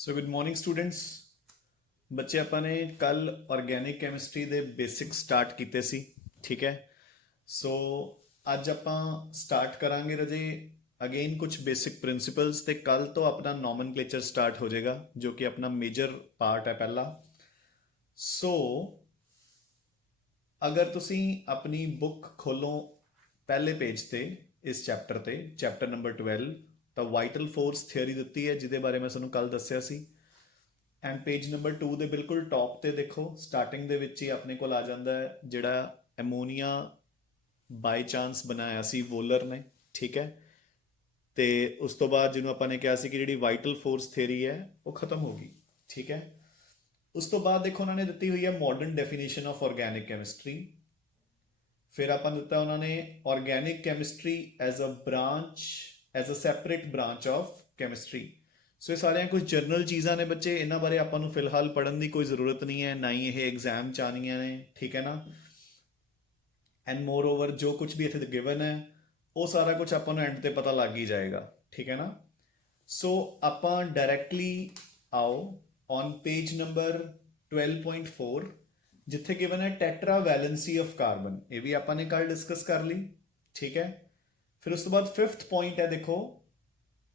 So good morning students. ਬੱਚੇ ਆਪਾਂ ਨੇ ਕੱਲ ਆਰਗੈਨਿਕ ਕੈਮਿਸਟਰੀ ਦੇ ਬੇਸਿਕ ਸਟਾਰਟ ਕੀਤੇ ਸੀ। ਠੀਕ ਹੈ। ਸੋ ਅੱਜ ਆਪਾਂ ਸਟਾਰਟ ਕਰਾਂਗੇ ਰਜੇ ਅਗੇਨ ਕੁਝ ਬੇਸਿਕ ਪ੍ਰਿੰਸੀਪਲਸ ਤੇ ਕੱਲ ਤੋਂ ਆਪਣਾ ਨੋਮਨਕਲੇਚਰ ਸਟਾਰਟ ਹੋ ਜਾਏਗਾ ਜੋ ਕਿ ਆਪਣਾ ਮੇਜਰ ਪਾਰਟ ਹੈ ਪਹਿਲਾ। ਸੋ ਅਗਰ ਤੁਸੀਂ ਆਪਣੀ ਬੁੱਕ ਖੋਲੋ ਪਹਿਲੇ ਪੇਜ ਤੇ ਇਸ ਚੈਪਟਰ ਤੇ ਚੈਪਟਰ ਨੰਬਰ 12 ਤਾਂ ਵਾਈਟਲ ਫੋਰਸ ਥਿਉਰੀ ਦਿੱਤੀ ਹੈ ਜਿਹਦੇ ਬਾਰੇ ਮੈਂ ਤੁਹਾਨੂੰ ਕੱਲ ਦੱਸਿਆ ਸੀ। ਐਂਡ ਪੇਜ ਨੰਬਰ 2 ਦੇ ਬਿਲਕੁਲ ਟੌਪ ਤੇ ਦੇਖੋ ਸਟਾਰਟਿੰਗ ਦੇ ਵਿੱਚ ਹੀ ਆਪਣੇ ਕੋਲ ਆ ਜਾਂਦਾ ਹੈ ਜਿਹੜਾ ਐਮੋਨੀਆ ਬਾਈ ਚਾਂਸ ਬਣਾਇਆ ਸੀ ਵੋਲਰ ਨੇ। ਠੀਕ ਹੈ। ਤੇ ਉਸ ਤੋਂ ਬਾਅਦ ਜਿਹਨੂੰ ਆਪਾਂ ਨੇ ਕਿਹਾ ਸੀ ਕਿ ਜਿਹੜੀ ਵਾਈਟਲ ਫੋਰਸ ਥਿਉਰੀ ਹੈ ਉਹ ਖਤਮ ਹੋ ਗਈ। ਠੀਕ ਹੈ। ਉਸ ਤੋਂ ਬਾਅਦ ਦੇਖੋ ਉਹਨਾਂ ਨੇ ਦਿੱਤੀ ਹੋਈ ਹੈ modern definition of organic chemistry. ਫਿਰ ਆਪਾਂ ਦਿੱਤਾ ਉਹਨਾਂ ਨੇ organic chemistry as a branch as a separate branch of chemistry. So ਇਹ ਸਾਰੀਆਂ ਕੁਝ ਜਰਨਲ ਚੀਜ਼ਾਂ ਨੇ ਬੱਚੇ, ਇਹਨਾਂ ਬਾਰੇ ਆਪਾਂ ਨੂੰ ਫਿਲਹਾਲ ਪੜ੍ਹਨ ਦੀ ਕੋਈ ਜ਼ਰੂਰਤ ਨਹੀਂ ਹੈ, ਨਾ ਹੀ ਇਹ ਐਗਜ਼ਾਮ 'ਚ ਆਉਣੀਆਂ ਨੇ। ਠੀਕ ਹੈ ਨਾ। ਐਂਡ ਮੋਰ ਓਵਰ ਜੋ ਕੁਝ ਵੀ ਇੱਥੇ ਗਿਵਨ ਹੈ ਉਹ ਸਾਰਾ ਕੁਝ ਆਪਾਂ ਨੂੰ ਐਂਡ ਤੇ ਪਤਾ ਲੱਗ ਹੀ ਜਾਏਗਾ। ਠੀਕ ਹੈ ਨਾ। ਸੋ ਆਪਾਂ ਡਾਇਰੈਕਟਲੀ ਆਓ ਔਨ ਪੇਜ ਨੰਬਰ 12.4 ਜਿੱਥੇ ਗਿਵਨ ਹੈ ਟੈਟਰਾ ਵੈਲੈਂਸੀ ਆਫ ਕਾਰਬਨ। ਇਹ ਵੀ ਆਪਾਂ ਨੇ ਕੱਲ ਡਿਸਕਸ ਕਰ ਲਈ। ਠੀਕ ਹੈ। ਫਿਰ ਉਸ ਤੋਂ ਬਾਅਦ 5th ਪੁਆਇੰਟ ਹੈ ਦੇਖੋ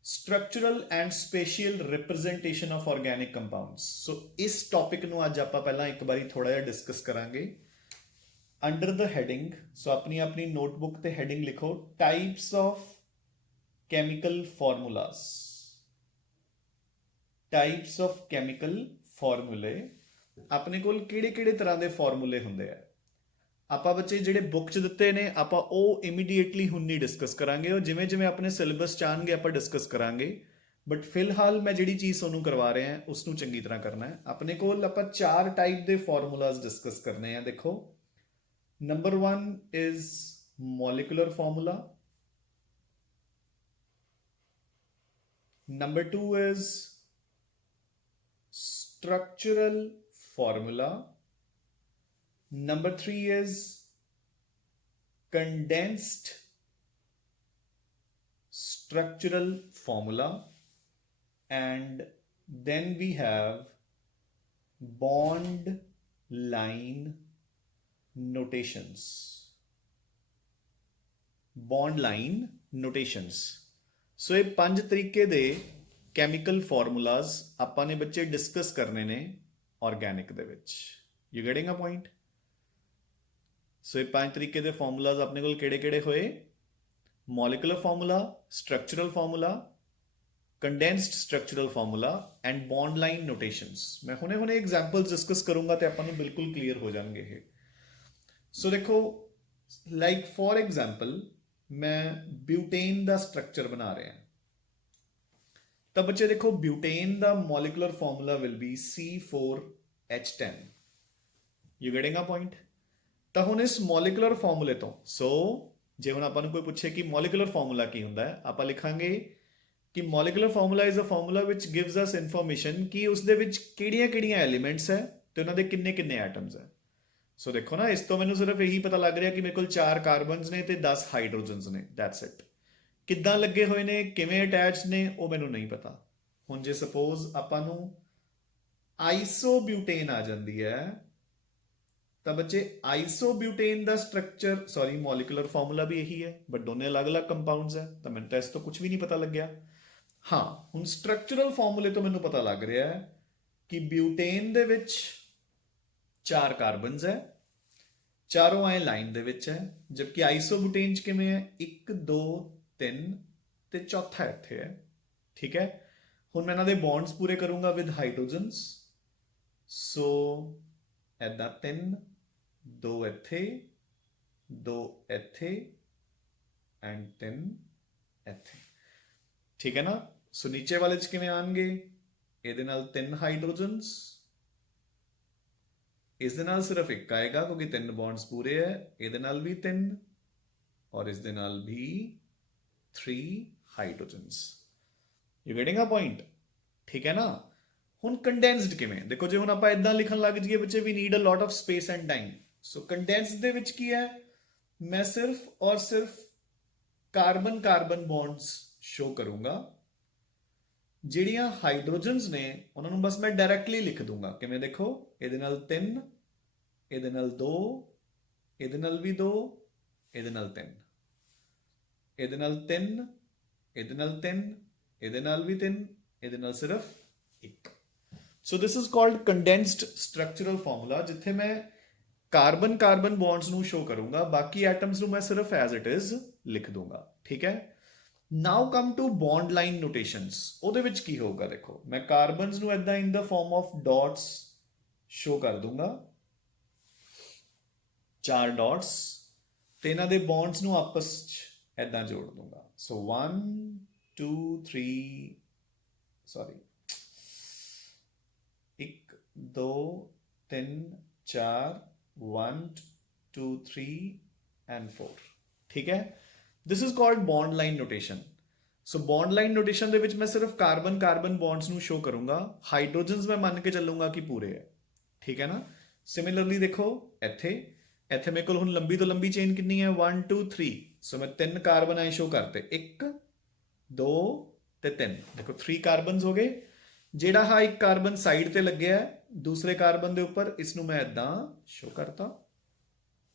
structural and spatial representation of organic compounds. So ਇਸ ਟੌਪਿਕ ਨੂੰ ਅੱਜ ਆਪਾਂ ਪਹਿਲਾਂ ਇੱਕ ਵਾਰੀ ਥੋੜਾ ਜਿਹਾ ਡਿਸਕਸ ਕਰਾਂਗੇ ਅੰਡਰ ਦ ਹੈਡਿੰਗ। ਸੋ ਆਪਣੀ ਆਪਣੀ ਨੋਟਬੁੱਕ ਤੇ ਹੈਡਿੰਗ ਲਿਖੋ types of chemical formulas. Types of chemical ਫਾਰਮੂਲੇ। ਆਪਣੇ ਕੋਲ ਕਿਹੜੇ ਕਿਹੜੇ ਤਰ੍ਹਾਂ ਦੇ ਫਾਰਮੂਲੇ ਹੁੰਦੇ ਆ। ਆਪਾਂ ਬੱਚੇ ਜਿਹੜੇ ਬੁੱਕ 'ਚ ਦਿੱਤੇ ਨੇ ਆਪਾਂ ਉਹ ਇਮੀਡੀਏਟਲੀ ਹੁਣ ਨਹੀਂ ਡਿਸਕਸ ਕਰਾਂਗੇ, ਉਹ ਜਿਵੇਂ ਜਿਵੇਂ ਆਪਣੇ ਸਿਲੇਬਸ 'ਚ ਆਉਣਗੇ ਆਪਾਂ ਡਿਸਕਸ ਕਰਾਂਗੇ। ਬਟ ਫਿਲਹਾਲ ਮੈਂ ਜਿਹੜੀ ਚੀਜ਼ ਤੁਹਾਨੂੰ ਕਰਵਾ ਰਿਹਾ ਉਸ ਨੂੰ ਚੰਗੀ ਤਰ੍ਹਾਂ ਕਰਨਾ ਹੈ। ਆਪਣੇ ਕੋਲ ਆਪਾਂ 4 ਟਾਈਪ ਦੇ ਫਾਰਮੂਲਾਜ਼ ਡਿਸਕਸ ਕਰਨੇ ਆ। ਦੇਖੋ number 1 is molecular formula, number 2 is structural formula, number 3 is condensed structural formula, and then we have bond line notations. Bond line notations. ਸੋ ਇਹ 5 ਤਰੀਕੇ ਦੇ ਕੈਮੀਕਲ ਫਾਰਮੂਲਾਜ਼ ਆਪਾਂ ਨੇ ਬੱਚੇ ਡਿਸਕਸ ਕਰਨੇ ਨੇ ਆਰਗੈਨਿਕ ਦੇ ਵਿੱਚ। You getting a point. So ਇਹ 5 ਤਰੀਕੇ ਦੇ ਫਾਰਮੂਲਾਜ਼ ਆਪਣੇ ਕੋਲ ਕਿਹੜੇ ਕਿਹੜੇ ਹੋਏ? Molecular formula, structural formula, condensed structural formula and bond line notations. ਮੈਂ ਹੁਣੇ ਐਗਜ਼ਾਮਪਲਸ ਡਿਸਕਸ ਕਰੂੰਗਾ ਤੇ ਆਪਾਂ ਨੂੰ ਬਿਲਕੁਲ ਕਲੀਅਰ ਹੋ ਜਾਣਗੇ ਇਹ। ਸੋ ਦੇਖੋ ਲਾਈਕ ਫॉर ਐਗਜ਼ਾਮਪਲ ਮੈਂ ਬਿਊਟੇਨ ਦਾ ਸਟਰਕਚਰ ਬਣਾ ਰਿਹਾ ਤਾਂ ਬੱਚੇ ਦੇਖੋ ਬਿਊਟੇਨ ਦਾ molecular formula will be C4H10। You getting a point. ਤਾਂ ਹੁਣ ਇਸ ਮੋਲੀਕੂਲਰ ਫਾਰਮੂਲੇ ਤੋਂ ਸੋ ਜੇ ਹੁਣ ਆਪਾਂ ਨੂੰ ਕੋਈ ਪੁੱਛੇ ਕਿ ਮੋਲੀਕੂਲਰ ਫਾਰਮੂਲਾ ਕੀ ਹੁੰਦਾ ਹੈ ਆਪਾਂ ਲਿਖਾਂਗੇ ਕਿ molecular formula is a formula which gives us information ਕਿ ਉਸ ਦੇ ਵਿੱਚ ਕਿਹੜੀਆਂ ਕਿਹੜੀਆਂ ਐਲੀਮੈਂਟਸ ਹੈ ਤੇ ਉਹਨਾਂ ਦੇ ਕਿੰਨੇ ਕਿੰਨੇ ਐਟਮਸ ਹੈ। ਸੋ ਦੇਖੋ ਨਾ ਇਸ ਤੋਂ ਮੈਨੂੰ ਸਿਰਫ ਇਹੀ ਪਤਾ ਲੱਗ ਰਿਹਾ ਕਿ ਮੇਰੇ ਕੋਲ 4 ਕਾਰਬਨਸ ਨੇ ਤੇ 10 ਹਾਈਡਰੋਜਨਸ ਨੇ, ਦੈਟਸ ਇਟ। ਕਿੱਦਾਂ ਲੱਗੇ ਹੋਏ ਨੇ, ਕਿਵੇਂ ਅਟੈਚਡ ਨੇ, ਉਹ ਮੈਨੂੰ ਨਹੀਂ ਪਤਾ। ਹੁਣ ਜੇ ਸਪੋਜ਼ ਆਪਾਂ ਨੂੰ ਆਈਸੋਬਿਊਟੇਨ ਆ ਜਾਂਦੀ ਹੈ ਤਾਂ ਬੱਚੇ ਆਈਸੋਬਿਊਟੇਨ ਦਾ ਸਟਰਕਚਰ ਸੌਰੀ ਮੋਲੀਕੂਲਰ ਫਾਰਮੂਲਾ ਵੀ ਇਹੀ ਹੈ ਬਟ ਦੋਨੇ ਅਲੱਗ-ਅਲੱਗ ਕੰਪਾਊਂਡਸ ਹੈ ਤਾਂ ਮੈਨੂੰ ਤਾਂ ਇਸ ਤੋਂ ਕੁਝ ਵੀ ਨਹੀਂ ਪਤਾ ਲੱਗਿਆ। ਹਾਂ ਹੁਣ ਸਟਰਕਚਰਲ ਫਾਰਮੂਲੇ ਤੋਂ ਮੈਨੂੰ ਪਤਾ ਲੱਗ ਰਿਹਾ ਹੈ ਕਿ ਬਿਊਟੇਨ ਦੇ ਵਿੱਚ 4 ਕਾਰਬਨਸ ਹੈ, ਚਾਰੋਂ ਆਏ ਲਾਈਨ ਦੇ ਵਿੱਚ ਹੈ, ਜਦਕਿ ਆਈਸੋਬਿਊਟੇਨ 'ਚ ਕਿਵੇਂ ਹੈ 1 2 3 ਤੇ ਚੌਥਾ ਇੱਥੇ ਹੈ। ਠੀਕ ਹੈ। ਹੁਣ ਮੈਂ ਇਹਨਾਂ ਦੇ ਬੌਂਡਸ ਪੂਰੇ ਕਰੂੰਗਾ ਵਿਦ ਹਾਈਡਰੋਜਨਸ। ਸੋ ਇੱਦਾਂ 3 2 ਇੱਥੇ 2 ਇੱਥੇ ਐਂਡ 3 ਇੱਥੇ। ਠੀਕ ਹੈ ਨਾ। ਸੋ ਨੀਚੇ ਵਾਲੇ 'ਚ ਕਿਵੇਂ ਆਣਗੇ? ਇਹਦੇ ਨਾਲ 3 ਹਾਈਡਰੋਜਨਸ, ਇਸ ਦੇ ਨਾਲ ਸਿਰਫ ਇੱਕ ਆਏਗਾ ਕਿਉਂਕਿ 3 ਬੌਂਡਸ ਪੂਰੇ ਹੈ, ਇਹਦੇ ਨਾਲ ਵੀ 3 ਔਰ ਇਸ ਦੇ ਨਾਲ ਵੀ 3 hydrogens. You getting a point. ਠੀਕ ਹੈ ਨਾ। ਹੁਣ ਕੰਡੈਂਸਡ ਕਿਵੇਂ? ਦੇਖੋ ਜੇ ਹੁਣ ਆਪਾਂ ਇਦਾਂ ਲਿਖਣ ਲੱਗ ਜਾਈਏ ਬੱਚੇ ਵੀ need a lot of space and time. So condensed ਦੇ ਵਿੱਚ ਕੀ ਹੈ ਮੈਂ ਸਿਰਫ ਔਰ ਸਿਰਫ ਕਾਰਬਨ ਕਾਰਬਨ ਬੌਂਡਸ ਸ਼ੋ ਕਰੂੰਗਾ ਜਿਹੜੀਆਂ ਹਾਈਡਰੋਜਨਸ ਨੇ ਉਹਨਾਂ ਨੂੰ ਬਸ ਮੈਂ ਡਾਇਰੈਕਟਲੀ ਲਿਖ ਦੂੰਗਾ। ਕਿਵੇਂ? ਦੇਖੋ, ਇਹਦੇ ਨਾਲ 3, ਇਹਦੇ ਨਾਲ 2, ਇਹਦੇ ਨਾਲ ਵੀ 2, ਇਹਦੇ ਨਾਲ 3, ਇਹਦੇ ਨਾਲ 3, ਇਹਦੇ ਨਾਲ 3, ਇਹਦੇ ਨਾਲ ਵੀ 3, ਇਹਦੇ ਨਾਲ ਸਿਰਫ 1। So this is called condensed structural formula, ਜਿੱਥੇ ਮੈਂ ਕਾਰਬਨ ਕਾਰਬਨ ਬੌਂਡਸ ਨੂੰ ਸ਼ੋ ਕਰੂੰਗਾ, ਬਾਕੀ ਐਟਮਸ ਨੂੰ ਮੈਂ ਸਿਰਫ ਐਜ਼ ਇਟ ਇਜ਼ ਲਿਖ ਦੂੰਗਾ। ਠੀਕ ਹੈ। Now come to bond line ਨੋਟੇਸ਼ਨਸ। ਉਹਦੇ ਵਿੱਚ ਕੀ ਹੋਊਗਾ? ਦੇਖੋ, ਮੈਂ ਕਾਰਬਨਸ ਨੂੰ ਇਦਾਂ ਇਨ ਦਾ ਫਾਰਮ ਆਫ ਡਾਟਸ ਸ਼ੋ ਕਰ ਦੂੰਗਾ, 4 ਡਾਟਸ, ਤੇ ਇਹਨਾਂ ਦੇ ਬੌਂਡਸ ਨੂੰ ਆਪਸ 'ਚ ਇਦਾਂ ਜੋੜ ਦੂੰਗਾ। ਸੋ 1 2 3 ਸੌਰੀ 1 2 3 4 1 2 3 and 4। ਠੀਕ ਹੈ। ਦਿਸ is called bond line notation. So bond line notation ਦੇ ਵਿੱਚ ਮੈਂ ਸਿਰਫ ਕਾਰਬਨ ਕਾਰਬਨ ਬੌਂਡਸ ਨੂੰ ਸ਼ੋ ਕਰੂੰਗਾ, ਹਾਈਡਰੋਜਨਸ ਮੈਂ ਮੰਨ ਕੇ ਚੱਲੂੰਗਾ ਕਿ ਪੂਰੇ ਹੈ। ਠੀਕ ਹੈ ਨਾ। ਸਿਮਿਲਰਲੀ ਦੇਖੋ, ਇੱਥੇ ਇੱਥੇ ਮੇਰੇ ਕੋਲ ਹੁਣ ਲੰਬੀ ਤੋਂ ਲੰਬੀ ਚੇਨ ਕਿੰਨੀ ਹੈ? 1 2 3। ਸੋ ਮੈਂ 3 ਕਾਰਬਨ ਆਏ ਸ਼ੋ ਕਰਤੇ, 1 2 ਤੇ 3। ਦੇਖੋ 3 ਕਾਰਬਨਸ ਹੋ ਗਏ। ਜਿਹੜਾ ਹਾਂ ਇੱਕ ਕਾਰਬਨ ਸਾਈਡ ਤੇ ਲੱਗਿਆ ਦੂਸਰੇ ਕਾਰਬਨ ਦੇ ਉੱਪਰ, ਇਸ ਨੂੰ ਮੈਂ ਇਦਾਂ ਸ਼ੋ ਕਰਤਾ।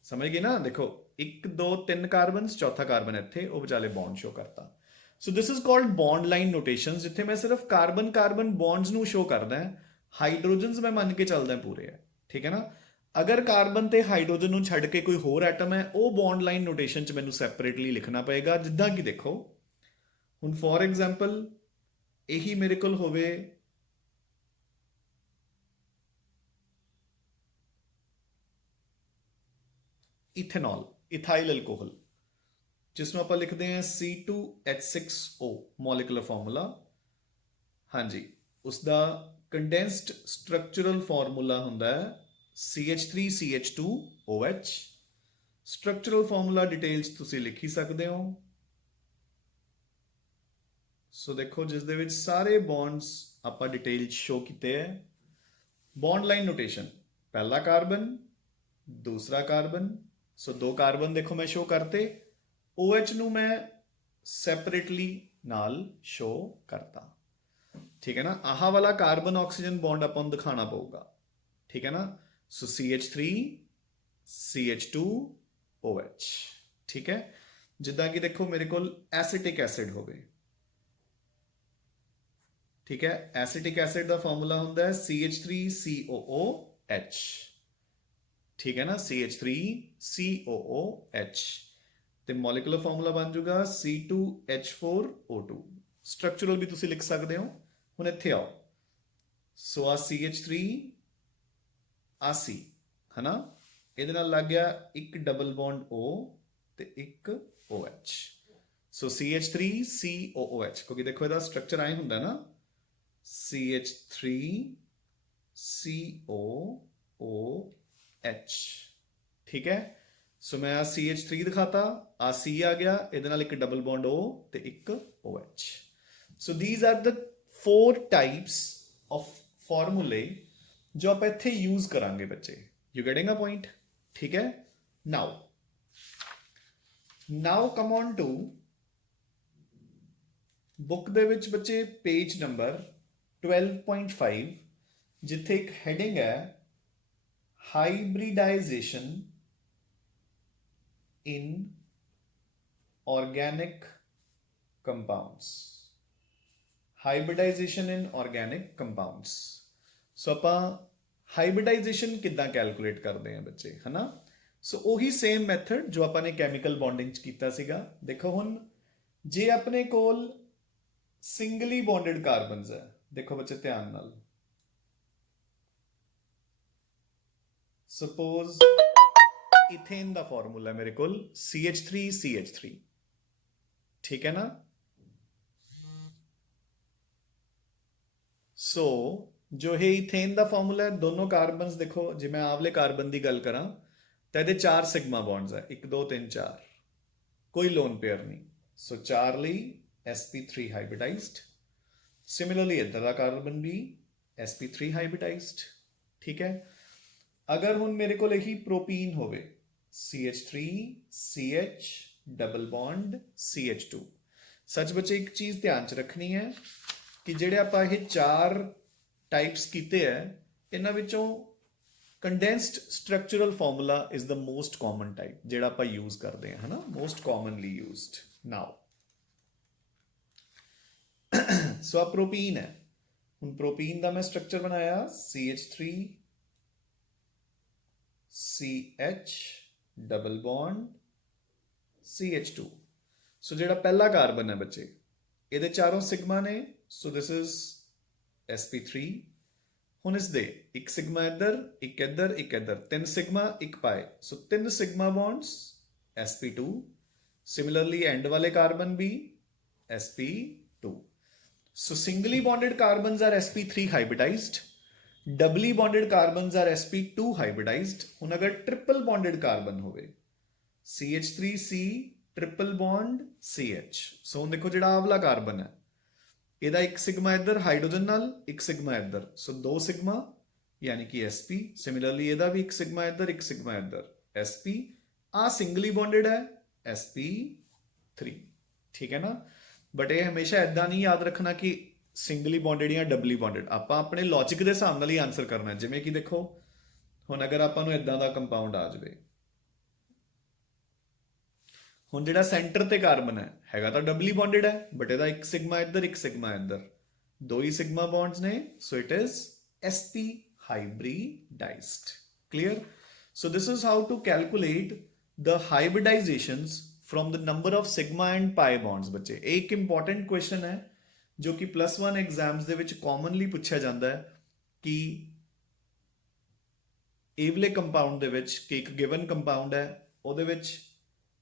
ਸਮਝ ਗਏ ਨਾ? ਦੇਖੋ 1 2 3 ਕਾਰਬਨਸ, ਚੌਥਾ ਕਾਰਬਨ ਇੱਥੇ, ਉਹ ਵਿਚਾਲੇ ਬੌਂਡ ਸ਼ੋ ਕਰਤਾ। So this is called bond line notation, ਜਿੱਥੇ ਮੈਂ ਸਿਰਫ ਕਾਰਬਨ ਕਾਰਬਨ ਬੌਂਡਸ ਨੂੰ ਸ਼ੋ ਕਰਦਾ, ਹਾਈਡਰੋਜਨਸ ਮੈਂ ਮੰਨ ਕੇ ਚੱਲਦਾ ਪੂਰੇ ਹੈ। ਠੀਕ ਹੈ ਨਾ। ਅਗਰ ਕਾਰਬਨ ਤੇ ਹਾਈਡਰੋਜਨ ਨੂੰ ਛੱਡ ਕੇ ਕੋਈ ਹੋਰ ਐਟਮ ਹੈ, ਉਹ ਬੌਂਡ ਲਾਈਨ ਨੋਟੇਸ਼ਨ 'ਚ ਮੈਨੂੰ ਸੈਪਰੇਟਲੀ ਲਿਖਣਾ ਪਏਗਾ। ਜਿੱਦਾਂ ਕਿ ਦੇਖੋ, ਹੁਣ ਫੋਰ ਐਗਜ਼ਾਮਪਲ ਇਹੀ ਮੇਰੇ ਕੋਲ ਹੋਵੇ ਇਥੇਨॉल, ਇਥਾਈਲ ਅਲਕੋਹਲ, ਜਿਸ ਨੂੰ ਆਪਾਂ ਲਿਖਦੇ ਹਾਂ C2H6O ਮੋਲੀਕੂਲਰ ਫਾਰਮੂਲਾ। ਹਾਂਜੀ, ਉਸ ਦਾ ਕੰਡੈਂਸਡ ਸਟਰਕਚਰਲ ਫਾਰਮੂਲਾ ਹੁੰਦਾ ਹੈ CH3CH2OH। ਸਟਰਕਚਰਲ ਫਾਰਮੂਲਾ ਡਿਟੇਲਸ ਤੁਸੀਂ ਲਿਖ ਹੀ ਸਕਦੇ ਹੋ। ਸੋ ਦੇਖੋ, ਜਿਸ ਦੇ ਵਿੱਚ ਸਾਰੇ ਬੌਂਡਸ ਆਪਾਂ ਡਿਟੇਲ ਸ਼ੋ ਕੀਤੇ ਹੈ। ਬੌਂਡ ਲਾਈਨ ਨੋਟੇਸ਼ਨ, ਪਹਿਲਾ ਕਾਰਬਨ, ਦੂਸਰਾ ਕਾਰਬਨ, ਸੋ 2 ਕਾਰਬਨ ਦੇਖੋ ਮੈਂ ਸ਼ੋ ਕਰਤੇ। OH ਨੂੰ ਮੈਂ ਸੈਪਰੇਟਲੀ ਨਾਲ ਸ਼ੋ ਕਰਤਾ। ਠੀਕ ਹੈ ਨਾ। ਆਹ ਵਾਲਾ ਕਾਰਬਨ ਆਕਸੀਜਨ ਬੌਂਡ ਆਪਾਂ ਨੂੰ ਦਿਖਾਉਣਾ ਪਊਗਾ। ਠੀਕ ਹੈ ਨਾ। ਸੋ CH3 CH2OH। ਠੀਕ ਹੈ। ਜਿੱਦਾਂ ਕਿ ਦੇਖੋ ਮੇਰੇ ਕੋਲ ਐਸੀਟਿਕ ਐਸਿਡ ਹੋਵੇ। ਠੀਕ ਹੈ। ਐਸੀਟਿਕ ਐਸਿਡ ਦਾ ਫਾਰਮੂਲਾ ਹੁੰਦਾ ਹੈ CH3COOH। ਠੀਕ ਹੈ ਨਾ। CH3COOH ਤੇ ਮੋਲੀਕੂਲਰ ਫਾਰਮੂਲਾ ਬਣ ਜਾਊਗਾ C2H4O2। ਸਟਰਕਚਰਲ ਵੀ ਤੁਸੀਂ ਲਿਖ ਸਕਦੇ ਹੋ। ਹੁਣ ਇੱਥੇ ਆਓ। ਸੋ ਆ CH3, ਆ C ਹੈ ਨਾ, ਇਹਦੇ ਨਾਲ ਲੱਗ ਗਿਆ ਇੱਕ ਡਬਲ ਬੌਂਡ O ਤੇ ਇੱਕ OH। ਸੋ CH3COOH, ਕਿਉਂਕਿ ਦੇਖੋ ਇਹਦਾ ਸਟਰਕਚਰ ਆਏ ਹੁੰਦਾ ਨਾ, CH3COOH। ਠੀਕ ਹੈ। ਸੋ ਮੈਂ ਆ CH3 ਦਿਖਾਤਾ, ਆ C ਆ ਗਿਆ, ਇਹਦੇ ਨਾਲ ਇੱਕ ਡਬਲ ਬੌਂਡ O ਤੇ ਇੱਕ OH। So these are the 4 types of ਫਾਰਮੂਲੇ ਜੋ ਆਪਾਂ ਇੱਥੇ ਯੂਜ਼ ਕਰਾਂਗੇ ਬੱਚੇ। You getting a point? ਠੀਕ ਹੈ। Now come on to book ਦੇ ਵਿੱਚ ਬੱਚੇ ਪੇਜ ਨੰਬਰ 12.5, ਜਿੱਥੇ ਇੱਕ ਹੈਡਿੰਗ ਹੈ hybridization in organic compounds। Hybridization in organic compounds. So ਆਪਾਂ ਹਾਈਬ੍ਰਿਡਾਈਜੇਸ਼ਨ ਕਿੱਦਾਂ ਕੈਲਕੂਲੇਟ ਕਰਦੇ ਹਾਂ ਬੱਚੇ, ਹਨਾ। ਸੋ ਉਹੀ ਸੇਮ ਮੈਥਡ ਜੋ ਆਪਾਂ ਨੇ ਕੈਮੀਕਲ ਬੌਂਡਿੰਗ 'ਚ ਕੀਤਾ ਸੀਗਾ। ਦੇਖੋ ਹੁਣ ਜੇ ਆਪਣੇ ਕੋਲ ਸਿੰਗਲੀ ਬੌਂਡਡ ਕਾਰਬਨਸ ਹੈ, ਦੇਖੋ ਬੱਚੇ ਧਿਆਨ ਨਾਲ, ਸਪੋਜ਼ ਇਥੇਨ ਦਾ ਫਾਰਮੂਲਾ ਮੇਰੇ ਕੋਲ CH3CH3। ਠੀਕ ਹੈ ਨਾ। ਸੋ ਜੋ ਇਹ ਇਥੇਨ ਦਾ ਫਾਰਮੂਲਾ ਹੈ, ਦੋਨੋਂ ਕਾਰਬਨਸ ਦੇਖੋ, ਜੇ ਮੈਂ ਆਵਲੇ ਕਾਰਬਨ ਦੀ ਗੱਲ ਕਰਾਂ ਤਾਂ ਇਹਦੇ 4 ਸਿਗਮਾ ਬੌਂਡਸ ਹੈ, 1 2 3 4, ਕੋਈ ਲੋਨ ਪੇਅਰ ਨਹੀਂ। ਸੋ 4 ਲਈ sp3 ਹਾਈਬ੍ਰਿਡਾਈਜ਼ਡ। ਸਿਮਿਲਰਲੀ ਇੱਧਰ ਦਾ ਕਾਰਬਨ ਵੀ sp3 ਹਾਈਬ੍ਰਿਡਾਈਜ਼ਡ। ਠੀਕ ਹੈ। ਅਗਰ ਹੁਣ ਮੇਰੇ ਕੋਲ ਇਹੀ ਪ੍ਰੋਪੀਨ ਹੋਵੇ, CH3 CH double bond CH2। ਸੱਚ ਬੱਚੇ ਇੱਕ ਚੀਜ਼ ਧਿਆਨ 'ਚ ਰੱਖਣੀ ਹੈ, ਕਿ ਜਿਹੜੇ ਆਪਾਂ ਇਹ 4 ਟਾਈਪਸ ਕੀਤੇ ਹੈ ਇਹਨਾਂ ਵਿੱਚੋਂ condensed structural formula is the most common type ਜਿਹੜਾ ਆਪਾਂ ਯੂਜ਼ ਕਰਦੇ ਹਾਂ, ਹੈ ਨਾ, most commonly used. Now so ਆ ਪ੍ਰੋਪੀਨ ਹੈ। ਹੁਣ ਪ੍ਰੋਪੀਨ ਦਾ ਮੈਂ ਸਟਰਕਚਰ ਬਣਾਇਆ CH3 CH double bond CH2। ਸੋ ਜਿਹੜਾ ਪਹਿਲਾ ਕਾਰਬਨ ਹੈ ਬੱਚੇ, ਇਹਦੇ ਚਾਰੋਂ ਸਿਗਮਾ ਨੇ, ਸੋ ਦਿਸ ਇਜ਼ sp3। ਹੁਣ ਇਸ ਦੇ ਇੱਕ ਸਿਗਮਾ ਇੱਧਰ, ਇੱਕ ਇੱਧਰ, ਇੱਕ ਇੱਧਰ, 3 ਸਿਗਮਾ 1 ਪਾਏ, ਸੋ 3 sigma bonds sp2। Similarly and ਵਾਲੇ carbon we sp2। So singly bonded carbons are sp3 hybridized, doubly bonded carbons are sp2 hybridized। ਹੁਣ ਅਗਰ triple bonded carbon ਹੋਵੇ CH3C triple bond CH, ਸੋ ਹੁਣ ਦੇਖੋ ਜਿਹੜਾ ਆਵਲਾ ਕਾਰਬਨ ਹੈ ਇਹਦਾ ਇੱਕ ਸਿਗਮਾ ਇੱਧਰ ਹਾਈਡਰੋਜਨ ਨਾਲ, ਇੱਕ ਸਿਗਮਾ ਇੱਧਰ, ਸੋ 2 ਸਿਗਮਾ ਯਾਨੀ ਕਿ sp। ਸਿਮਿਲਰਲੀ ਇਹਦਾ ਵੀ ਇੱਕ ਸਿਗਮਾ ਇੱਧਰ, ਇੱਕ ਸਿਗਮਾ ਇੱਧਰ, sp। ਆ ਸਿੰਗਲੀ ਬੌਂਡਡ ਹੈ sp3, ਠੀਕ ਹੈ ਨਾ। ਬਟ ਇਹ ਹਮੇਸ਼ਾ ਇਦਾਂ ਨਹੀਂ ਯਾਦ ਰੱਖਣਾ ਕਿ ਸਿੰਗਲੀ ਬੌਂਡਡ ਜਾਂ ਡਬਲੀ ਬੌਂਡਡ, ਆਪਾਂ ਆਪਣੇ ਲੌਜਿਕ ਦੇ ਹਿਸਾਬ ਨਾਲ ਹੀ ਆਨਸਰ ਕਰਨਾ। ਜਿਵੇਂ ਕਿ ਦੇਖੋ ਹੁਣ ਅਗਰ ਆਪਾਂ ਨੂੰ ਇਦਾਂ ਦਾ ਕੰਪਾਊਂਡ ਆ ਜਾਵੇ, ਹੁਣ ਜਿਹੜਾ ਸੈਂਟਰ ਤੇ ਕਾਰਬਨ ਹੈ ਹੈਗਾ ਤਾਂ ਡਬਲੀ ਬੌਂਡਡ ਹੈ, ਬਟ ਇਹਦਾ ਇੱਕ ਸਿਗਮਾ ਇੱਧਰ, ਇੱਕ ਸਿਗਮਾ ਇੱਧਰ, 2 ਹੀ ਸਿਗਮਾ ਬੌਂਡਸ ਨੇ, so it is sp hybridized। Clear? So this is how to calculate the hybridizations from the number of sigma and pi bonds। ਬੱਚੇ ਇਹ ਇੱਕ ਇੰਪੋਰਟੈਂਟ ਕੁਐਸਚਨ ਹੈ ਜੋ ਕਿ +1 ਐਗਜ਼ਾਮਸ ਦੇ ਵਿੱਚ ਕਾਮਨਲੀ ਪੁੱਛਿਆ ਜਾਂਦਾ ਹੈ ਕਿ ਏਵਲੇ ਕੰਪਾਊਂਡ ਦੇ ਵਿੱਚ ਕਿ ਇੱਕ ਗਿਵਨ ਕੰਪਾਊਂਡ ਹੈ ਉਹਦੇ ਵਿੱਚ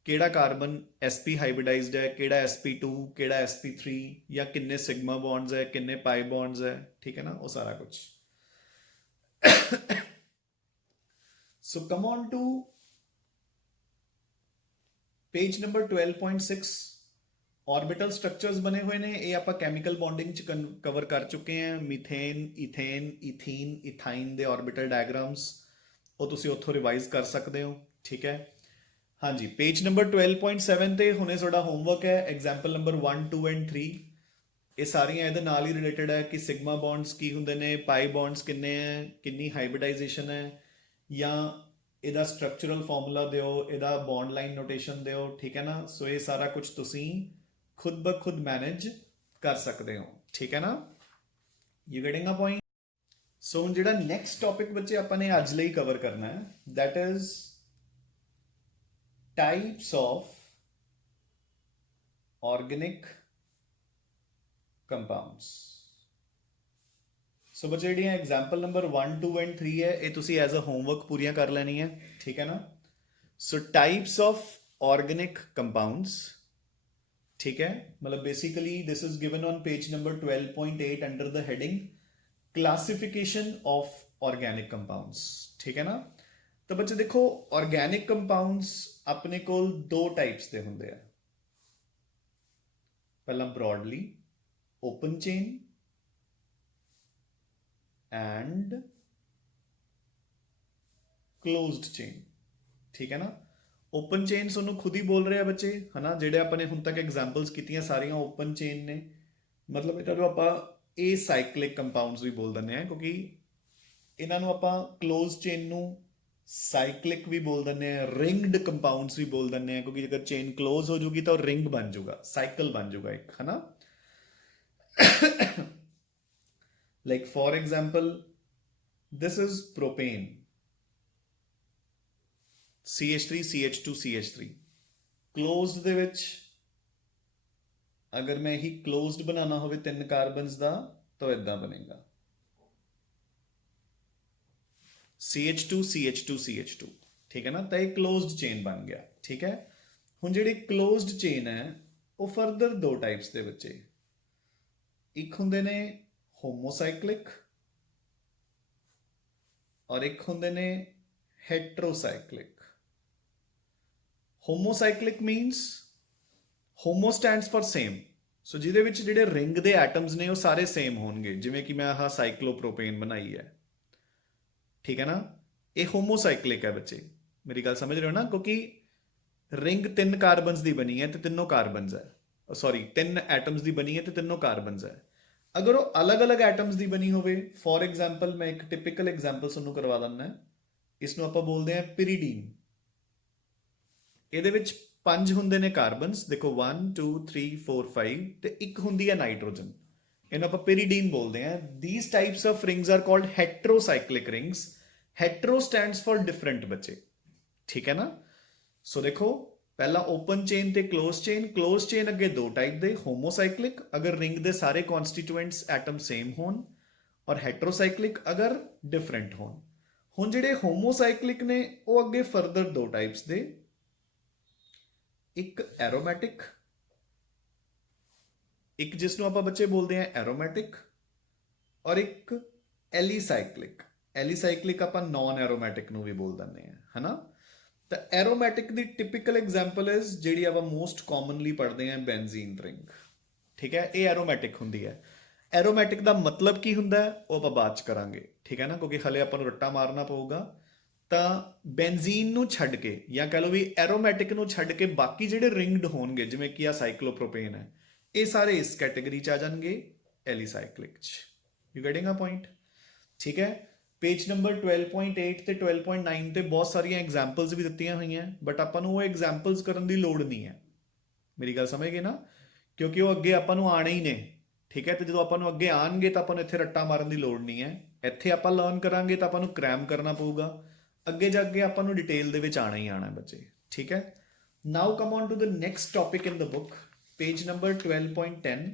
ਕਿਹੜਾ ਕਾਰਬਨ sp ਹਾਈਬ੍ਰਿਡਾਈਜ਼ਡ ਹੈ, ਕਿਹੜਾ sp2, ਕਿਹੜਾ sp3, ਜਾਂ ਕਿੰਨੇ ਸਿਗਮਾ ਬੌਂਡਸ ਹੈ, ਕਿੰਨੇ ਪਾਈ ਬੌਂਡਸ ਹੈ, ਠੀਕ ਹੈ ਨਾ, ਉਹ ਸਾਰਾ ਕੁਝ। So come on to page number 12.6। Orbital structures बने हुए ने, ये आप केमिकल बॉन्डिंग च कवर कर चुके हैं। मीथेन, इथेन, इथीन, इथाइन दे ऑर्बिटल डायग्राम्स वो तुसी उत्थों रिवाइज कर सकते हो, ठीक है। हाँ जी, पेज नंबर 12.7 ते हुणे तुहाडा होमवर्क है एग्जाम्पल नंबर 1, 2 एंड 3। ये सारियां इहदे नाल ही रिलेटेड है कि सिग्मा बॉन्ड्स की हुंदे ने, पाई बॉन्ड्स किन्ने है, किन्नी हाइब्रिडाइजेशन है, या ਇਹਦਾ ਸਟਰਕਚਰਲ ਫਾਰਮੂਲਾ ਦਿਓ, ਇਹਦਾ ਬੌਂਡ ਲਾਈਨ ਨੋਟੇਸ਼ਨ ਦਿਓ, ਠੀਕ ਹੈ ਨਾ। ਸੋ ਇਹ ਸਾਰਾ ਕੁਝ ਤੁਸੀਂ ਖੁਦ ਬ ਖੁਦ ਮੈਨੇਜ ਕਰ ਸਕਦੇ ਹੋ, ਠੀਕ ਹੈ ਨਾ। You getting a point? So ਹੁਣ ਜਿਹੜਾ ਨੈਕਸਟ ਟੌਪਿਕ ਬੱਚੇ ਆਪਾਂ ਨੇ ਅੱਜ ਲਈ ਕਵਰ ਕਰਨਾ ਹੈ, that is types of organic compounds. So ਬੱਚੇ ਜਿਹੜੀਆਂ ਐਗਜ਼ਾਮਪਲ ਨੰਬਰ 1, 2 ਐਂਡ 3 ਹੈ ਇਹ ਤੁਸੀਂ ਐਜ਼ ਅ ਹੋਮਵਰਕ ਪੂਰੀਆਂ ਕਰ ਲੈਣੀ ਹੈ, ਠੀਕ ਹੈ ਨਾ। ਸੋ ਟਾਈਪਸ ਆਫ ਆਰਗੈਨਿਕ ਕੰਪਾਊਂਡਸ, ਠੀਕ ਹੈ, ਮਤਲਬ basically this is given on page number 12.8 under the heading classification of organic compounds, ਠੀਕ ਹੈ ਨਾ। ਤਾਂ ਬੱਚੇ ਦੇਖੋ ਆਰਗੈਨਿਕ ਕੰਪਾਊਂਡਸ ਆਪਣੇ ਕੋਲ 2 ਟਾਈਪਸ ਦੇ ਹੁੰਦੇ ਆ। ਪਹਿਲਾਂ broadly open chain and closed chain, ठीक है ना। ओपन चेन सोनू खुद ही बोल रहे हैं बच्चे, है ना, जेडे अपने हुण तक एग्जांपल्स कीतियां सारियां ओपन चेन ने। मतलब इन्हां नूं आपां एसाइक्लिक कंपाउंड्स भी बोल दिंदे हैं, क्योंकि इन्हां नूं आपां क्लोज चेन नूं साइक्लिक भी बोल दिंदे हैं, रिंग्ड कंपाउंड्स भी बोल दिंदे हैं, क्योंकि अगर चेन क्लोज हो जूगी तो रिंग बन जूगा, साइकिल बन जूगा एक, है ना। Like for example, this is propane, CH3, CH2, CH3। closed ਦੇ ਵਿੱਚ अगर मैं ही closed बनाना होवे 3 कार्बन्स ਦਾ तो इदां बनेगा CH2, CH2, CH2, ठीक है ना। तो एक closed chain बन गया, ठीक है। ਹੁਣ ਜਿਹੜੀ closed chain है ਉਹ further 2 टाइप्स ਦੇ ਬੱਚੇ, ਇੱਕ ਹੁੰਦੇ ਨੇ ਹੋਮੋਸਾਈਕਲਿਕ ਔਰ ਇੱਕ ਹੁੰਦੇ ਨੇ heterocyclic. Homocyclic means homo stands for same, so ਜਿਹਦੇ ਵਿੱਚ ਜਿਹੜੇ ਰਿੰਗ ਦੇ ਐਟਮਸ ਨੇ ਉਹ ਸਾਰੇ ਸੇਮ ਹੋਣਗੇ, ਜਿਵੇਂ ਕਿ ਮੈਂ ਆਹ ਸਾਈਕਲੋਪ੍ਰੋਪੇਨ ਬਣਾਈ ਹੈ, ਠੀਕ ਹੈ ਨਾ। ਇਹ ਹੋਮੋਸਾਈਕਲਿਕ ਹੈ ਬੱਚੇ, ਮੇਰੀ ਗੱਲ ਸਮਝ ਰਹੇ ਹੋ ਨਾ, ਕਿਉਂਕਿ ਰਿੰਗ 3 ਕਾਰਬਨਸ ਦੀ ਬਣੀ ਹੈ ਤੇ ਤਿੰਨੋਂ ਕਾਰਬਨਸ ਹੈ, ਸੌਰੀ 3 ਐਟਮਸ ਦੀ ਬਣੀ ਹੈ ਤੇ ਤਿੰਨੋਂ ਕਾਰਬਨਸ ਹੈ। ਅਗਰ ਉਹ ਅਲੱਗ-ਅਲੱਗ ਐਟਮਸ ਦੀ ਬਣੀ ਹੋਵੇ, ਫੋਰ ਐਗਜ਼ਾਮਪਲ ਮੈਂ ਇੱਕ ਟਿਪੀਕਲ ਐਗਜ਼ਾਮਪਲ ਤੁਹਾਨੂੰ ਕਰਵਾ ਦਿੰਦਾ। ਇਸ ਨੂੰ ਆਪਾਂ ਬੋਲਦੇ ਹਾਂ ਪਿਰੀਡੀਨ। ਇਹਦੇ ਵਿੱਚ 5 ਹੁੰਦੇ ਨੇ ਕਾਰਬਨਸ, ਦੇਖੋ 1 2 3 4 5, ਤੇ ਇੱਕ ਹੁੰਦੀ ਹੈ ਨਾਈਟ੍ਰੋਜਨ। ਇਹਨੂੰ ਆਪਾਂ ਪਿਰੀਡੀਨ ਬੋਲਦੇ ਹਾਂ। These types of rings are called heterocyclic rings. Hetero stands for different ਬੱਚੇ, ਠੀਕ ਹੈ ਨਾ। ਸੋ ਦੇਖੋ, ਪਹਿਲਾਂ ਓਪਨ ਚੇਨ ਤੇ ਕਲੋਜ਼ ਚੇਨ। ਕਲੋਜ਼ ਚੇਨ ਅੱਗੇ ਦੋ ਟਾਈਪ ਦੇ, ਹੋਮੋਸਾਈਕਲਿਕ ਅਗਰ ਰਿੰਗ ਦੇ ਸਾਰੇ ਕਨਸਟੀਟੂਐਂਟਸ ਐਟਮ ਸੇਮ ਹੋਣ, ਔਰ ਹੈਟਰੋਸਾਈਕਲਿਕ ਅਗਰ ਡਿਫਰੈਂਟ ਹੋਣ। ਹੁਣ ਜਿਹੜੇ ਹੋਮੋਸਾਈਕਲਿਕ ਨੇ ਉਹ ਅੱਗੇ ਫਰਦਰ ਦੋ ਟਾਈਪਸ ਦੇ, ਇੱਕ ਐਰੋਮੈਟਿਕ, ਇੱਕ ਜਿਸ ਨੂੰ ਆਪਾਂ ਬੱਚੇ ਬੋਲਦੇ ਹਾਂ ਐਰੋਮੈਟਿਕ, ਔਰ ਇੱਕ ਐਲੀਸਾਈਕਲਿਕ। ਐਲੀਸਾਈਕਲਿਕ ਆਪਾਂ ਨਾਨ ਐਰੋਮੈਟਿਕ ਨੂੰ ਵੀ ਬੋਲ ਦਿੰਦੇ ਹਾਂ, ਹਨਾ। ਤਾਂ aromatic the typical example is ਜਿਹੜੀ ਆਪਾਂ ਮੋਸਟ ਕਾਮਨਲੀ ਪੜ੍ਹਦੇ ਹਾਂ, ਬੈਂਜ਼ੀਨ ਰਿੰਗ, ਠੀਕ ਹੈ। ਇਹ ਐਰੋਮੈਟਿਕ ਹੁੰਦੀ ਹੈ। ਐਰੋਮੈਟਿਕ ਦਾ ਮਤਲਬ ਕੀ ਹੁੰਦਾ ਹੈ ਉਹ ਆਪਾਂ ਬਾਅਦ ਚ ਕਰਾਂਗੇ, ਠੀਕ ਹੈ ਨਾ, ਕਿਉਂਕਿ ਹਲੇ ਆਪਾਂ ਨੂੰ ਰੱਟਾ ਮਾਰਨਾ ਪਊਗਾ। ਤਾਂ ਬੈਂਜ਼ੀਨ ਨੂੰ ਛੱਡ ਕੇ, ਜਾਂ ਕਹ ਲਓ ਵੀ ਐਰੋਮੈਟਿਕ ਨੂੰ ਛੱਡ ਕੇ, ਬਾਕੀ ਜਿਹੜੇ ਰਿੰਗਡ ਹੋਣਗੇ ਜਿਵੇਂ ਕਿ ਆ ਸਾਈਕਲੋਪ੍ਰੋਪੇਨ ਹੈ, ਇਹ ਸਾਰੇ ਇਸ ਕੈਟੇਗਰੀ ਚ ਆ ਜਾਣਗੇ, ਐਲੀਸਾਈਕਲਿਕ ਚ। ਯੂ ਗੈਟਿੰਗ ਅ ਪੁਆਇੰਟ, ਠੀਕ ਹੈ। ਪੇਜ ਨੰਬਰ 12.8 ਤੇ 12.9 ਤੇ ਬਹੁਤ ਸਾਰੀਆਂ ਐਗਜ਼ਾਮਪਲਸ ਵੀ ਦਿੱਤੀਆਂ ਹੋਈਆਂ, ਬਟ ਆਪਾਂ ਨੂੰ ਉਹ ਐਗਜ਼ਾਮਪਲਸ ਕਰਨ ਦੀ ਲੋੜ ਨਹੀਂ ਹੈ। ਮੇਰੀ ਗੱਲ ਸਮਝ ਗਏ ਨਾ, ਕਿਉਂਕਿ ਉਹ ਅੱਗੇ ਆਪਾਂ ਨੂੰ ਆਣੇ ਹੀ ਨੇ, ਠੀਕ ਹੈ। ਤੇ ਜਦੋਂ ਆਪਾਂ ਨੂੰ ਅੱਗੇ ਆਣਗੇ ਤਾਂ ਆਪਾਂ ਨੂੰ ਇੱਥੇ ਰੱਟਾ ਮਾਰਨ ਦੀ ਲੋੜ ਨਹੀਂ ਹੈ। ਇੱਥੇ ਆਪਾਂ ਲਰਨ ਕਰਾਂਗੇ ਤਾਂ ਆਪਾਂ ਨੂੰ ਕ੍ਰੈਮ ਕਰਨਾ ਪਊਗਾ, ਅੱਗੇ ਜਾ ਕੇ ਆਪਾਂ ਨੂੰ ਡਿਟੇਲ ਦੇ ਵਿੱਚ ਆਣਾ ਹੀ ਆਣਾ ਬੱਚੇ, ਠੀਕ ਹੈ। Now come on to the next topic in the book, page number 12.10,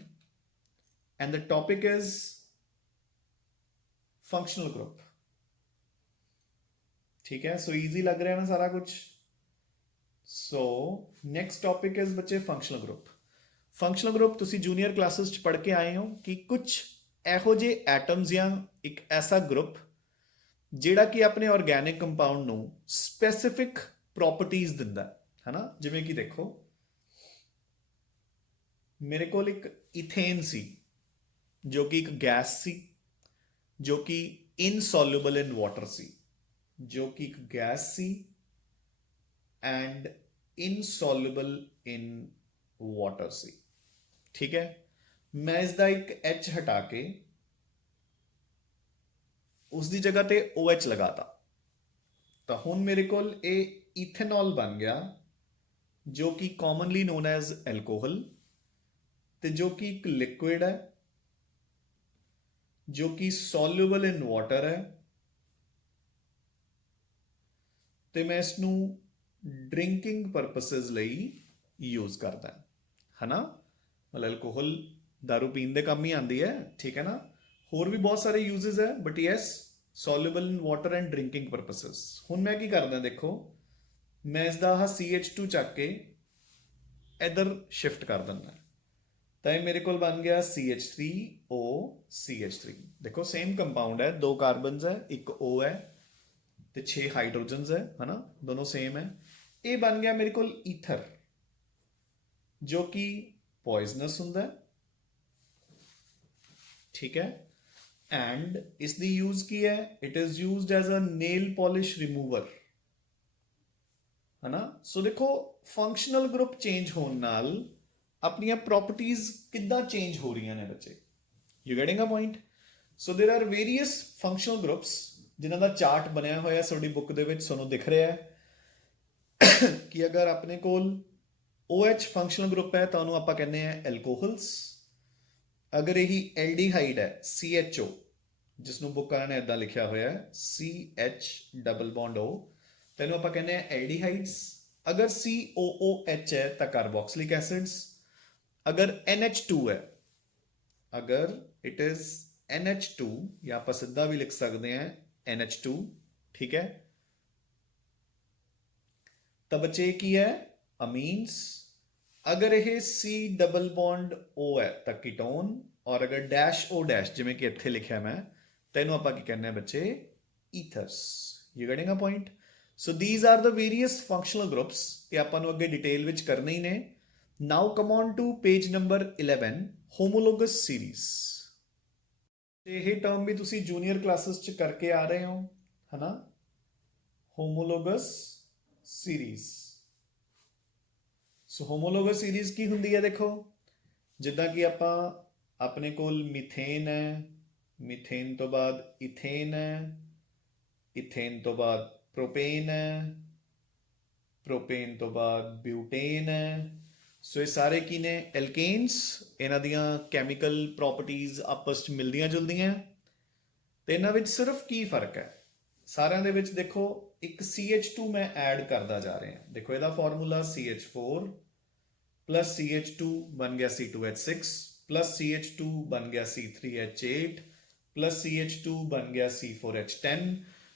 and the topic is functional group, ठीक है। सो इजी लग रहा है ना सारा कुछ। सो नेक्स्ट टॉपिक इज बच्चे फंक्शनल ग्रुप। फंक्शनल ग्रुप तुसी जूनियर क्लासेस च पढ़ के आए हो कि कुछ ਇਹੋ ਜਿਹੇ ਐਟम्स ਜਾਂ ਇੱਕ ਐਸਾ ਗਰੁੱਪ ਜਿਹੜਾ ਕਿ ਆਪਣੇ ਆਰਗੈਨਿਕ ਕੰਪਾਊਂਡ ਨੂੰ ਸਪੈਸੀਫਿਕ ਪ੍ਰੋਪਰਟੀਜ਼ ਦਿੰਦਾ ਹੈ ਨਾ। ਜਿਵੇਂ ਕਿ ਦੇਖੋ, ਮੇਰੇ ਕੋਲ ਇੱਕ ਇਥੇਨ ਸੀ ਜੋ ਕਿ ਇੱਕ ਗੈਸ ਸੀ, ਜੋ ਕਿ ਇਨਸੋਲੂਬਲ ਇਨ ਵਾਟਰ ਸੀ, ਜੋ ਕਿ ਇੱਕ ਗੈਸ ਸੀ ਐਂਡ ਇਨਸੋਲੂਬਲ ਇਨ ਵਾਟਰ ਸੀ, ਠੀਕ ਹੈ। ਮੈਂ ਇਸ ਦਾ ਇੱਕ H ਹਟਾ ਕੇ ਉਸ ਦੀ ਜਗ੍ਹਾ ਤੇ OH ਲਗਾਤਾ, ਤਾਂ ਹੁਣ ਮੇਰੇ ਕੋਲ ਇਹ ਇਥੇਨॉल ਬਣ ਗਿਆ, ਜੋ ਕਿ ਕਾਮਨਲੀ ਨੋਨ ਐਜ਼ ਐਲਕੋਹਲ, ਤੇ ਜੋ ਕਿ ਇੱਕ ਲਿਕੁਇਡ ਹੈ, ਜੋ ਕਿ ਸੋਲੂਬਲ ਇਨ ਵਾਟਰ ਹੈ, ਤੇ ਮੈਂ ਇਸ ਨੂੰ ਡਰਿੰਕਿੰਗ ਪਰਪਸਿਸ ਲਈ ਯੂਜ਼ ਕਰਦਾ, ਹਨਾ। ਮਤਲਬ ਐਲਕੋਹਲ दारू ਪੀਣ ਦੇ ਕੰਮ ਹੀ ਆਉਂਦੀ ਹੈ, ਠੀਕ ਹੈ ਨਾ। ਹੋਰ ਵੀ ਬਹੁਤ ਸਾਰੇ ਯੂਜ਼ਸ ਹੈ, but yes soluble in water and drinking purposes. ਹੁਣ ਮੈਂ ਕੀ ਕਰਦਾ, ਦੇਖੋ ਮੈਂ ਇਸ ਦਾ ਆਹ CH2 ਚੱਕ ਕੇ ਇੱਧਰ ਸ਼ਿਫਟ ਕਰ ਦਿੰਦਾ, ਤਾਂ ਇਹ ਮੇਰੇ ਕੋਲ ਬਣ ਗਿਆ CH3O CH3। ਦੇਖੋ ਸੇਮ ਕੰਪਾਊਂਡ ਹੈ, 2 ਕਾਰਬਨਸ ਹੈ, ਇੱਕ O ਹੈ ਤੇ 6 ਹਾਈਡਰੋਜਨਸ ਹੈ, ਹਨਾ, ਦੋਨੋਂ ਸੇਮ ਹੈ। ਇਹ ਬਣ ਗਿਆ ਮੇਰੇ ਕੋਲ ਈਥਰ, ਜੋ ਕਿ ਪੋਇਜ਼ਨਸ ਹੁੰਦਾ, ਠੀਕ ਹੈ। ਐਂਡ ਇਸ ਦੀ ਯੂਜ਼ ਕੀ ਹੈ, it is used as a nail polish remover, ਹਨਾ। ਸੋ ਦੇਖੋ ਫੰਕਸ਼ਨਲ ਗਰੁੱਪ ਚੇਂਜ ਹੋਣ ਨਾਲ ਆਪਣੀਆਂ ਪ੍ਰੋਪਰਟੀਜ਼ ਕਿੱਦਾਂ ਚੇਂਜ ਹੋ ਰਹੀਆਂ ਨੇ ਬੱਚੇ। You getting a point. So there are various functional groups ਜਿਨ੍ਹਾਂ ਦਾ ਚਾਰਟ ਬਣਿਆ ਹੋਇਆ ਤੁਹਾਡੀ ਬੁੱਕ ਦੇ ਵਿੱਚ ਤੁਹਾਨੂੰ ਦਿਖ ਰਿਹਾ ਹੈ ਕਿ ਅਗਰ ਆਪਣੇ ਕੋਲ OH ਫੰਕਸ਼ਨਲ ਗਰੁੱਪ ਹੈ ਤਾਂ ਉਹਨੂੰ ਆਪਾਂ ਕਹਿੰਦੇ ਆ ਐਲਕੋਹਲਸ। ਅਗਰ ਇਹੀ ਐਲਡੀਹਾਈਡ ਹੈ CHO, ਜਿਸ ਨੂੰ ਬੁੱਕ ਵਾਲਿਆਂ ਨੇ ਇਦਾਂ ਲਿਖਿਆ ਹੋਇਆ ਹੈ CH ਡਬਲ ਬੌਂਡ O, ਤੈਨੂੰ ਆਪਾਂ ਕਹਿੰਦੇ ਆ ਐਲਡੀਹਾਈਡਸ। ਅਗਰ COOH ਹੈ ਤਾਂ ਕਾਰਬੋਕਸਿਲਿਕ ਐਸਿਡਸ। ਅਗਰ NH2 ਹੈ, ਅਗਰ ਇਟ ਇਜ਼ NH2, ਜਾਂ ਆਪਾਂ ਸਿੱਧਾ ਵੀ ਲਿਖ ਸਕਦੇ ਹਾਂ NH2, ਠੀਕ ਹੈ। ਤਾਂ ਬੱਚੇ ਕੀ ਹੈ, ਅਮੀਨਸ। ਅਗਰ ਇਹ C ਡਬਲ ਬੌਂਡ O ਹੈ ਤਾਂ ਕੀਟੋਨ, ਔਰ ਅਗਰ ਡੈਸ਼ O ਡੈਸ਼ ਜਿਵੇਂ ਕਿ ਇੱਥੇ ਲਿਖਿਆ ਮੈਂ, ਤੈਨੂੰ ਆਪਾਂ ਕੀ ਕਹਿੰਦੇ ਆ ਬੱਚੇ, ethers. You getting a point. So these are the various functional groups, ਇਹ ਆਪਾਂ ਨੂੰ ਅੱਗੇ ਡਿਟੇਲ ਵਿੱਚ ਕਰਨੇ ਹੀ ਨੇ। Now come on to page number 11, homologous series. ਇਹ ਟਰਮ ਵੀ ਤੁਸੀਂ ਜੂਨੀਅਰ ਕਲਾਸਿਸ 'ਚ ਕਰਕੇ ਆ ਰਹੇ ਹੋ, ਹਨਾ, ਹੋਮੋਲੋਗਸ ਸੀਰੀਜ਼। ਸੋ ਹੋਮੋਲੋਗਸ ਸੀਰੀਜ਼ ਕੀ ਹੁੰਦੀ ਹੈ, ਦੇਖੋ ਜਿੱਦਾਂ ਕਿ ਆਪਾਂ ਆਪਣੇ ਕੋਲ ਮਿਥੇਨ ਹੈ, ਮਿਥੇਨ ਤੋਂ ਬਾਅਦ ਇਥੇਨ ਹੈ, ਇਥੇਨ ਤੋਂ ਬਾਅਦ ਪ੍ਰੋਪੇਨ ਹੈ, ਪ੍ਰੋਪੇਨ ਤੋਂ ਬਾਅਦ ਬਿਊਟੇਨ ਹੈ। ਸੋ ਇਹ ਸਾਰੇ ਕੀ ਨੇ? ਐਲਕੇਨਸ। ਇਹਨਾਂ ਦੀਆਂ ਕੈਮੀਕਲ ਪ੍ਰੋਪਰਟੀਜ਼ ਆਪਸ 'ਚ ਮਿਲਦੀਆਂ ਜੁਲਦੀਆਂ, ਤੇ ਇਹਨਾਂ ਵਿੱਚ ਸਿਰਫ ਕੀ ਫਰਕ ਹੈ? ਸਾਰਿਆਂ ਦੇ ਵਿੱਚ ਦੇਖੋ ਇੱਕ CH2 ਮੈਂ ਐਡ ਕਰਦਾ ਜਾ ਰਿਹਾ। ਦੇਖੋ ਇਹਦਾ ਫਾਰਮੂਲਾ CH4 ਪਲੱਸ CH2 ਬਣ ਗਿਆ C2H6 ਪਲੱਸ CH2 ਬਣ ਗਿਆ C3H8 ਪਲੱਸ CH2 ਬਣ ਗਿਆ C4H10।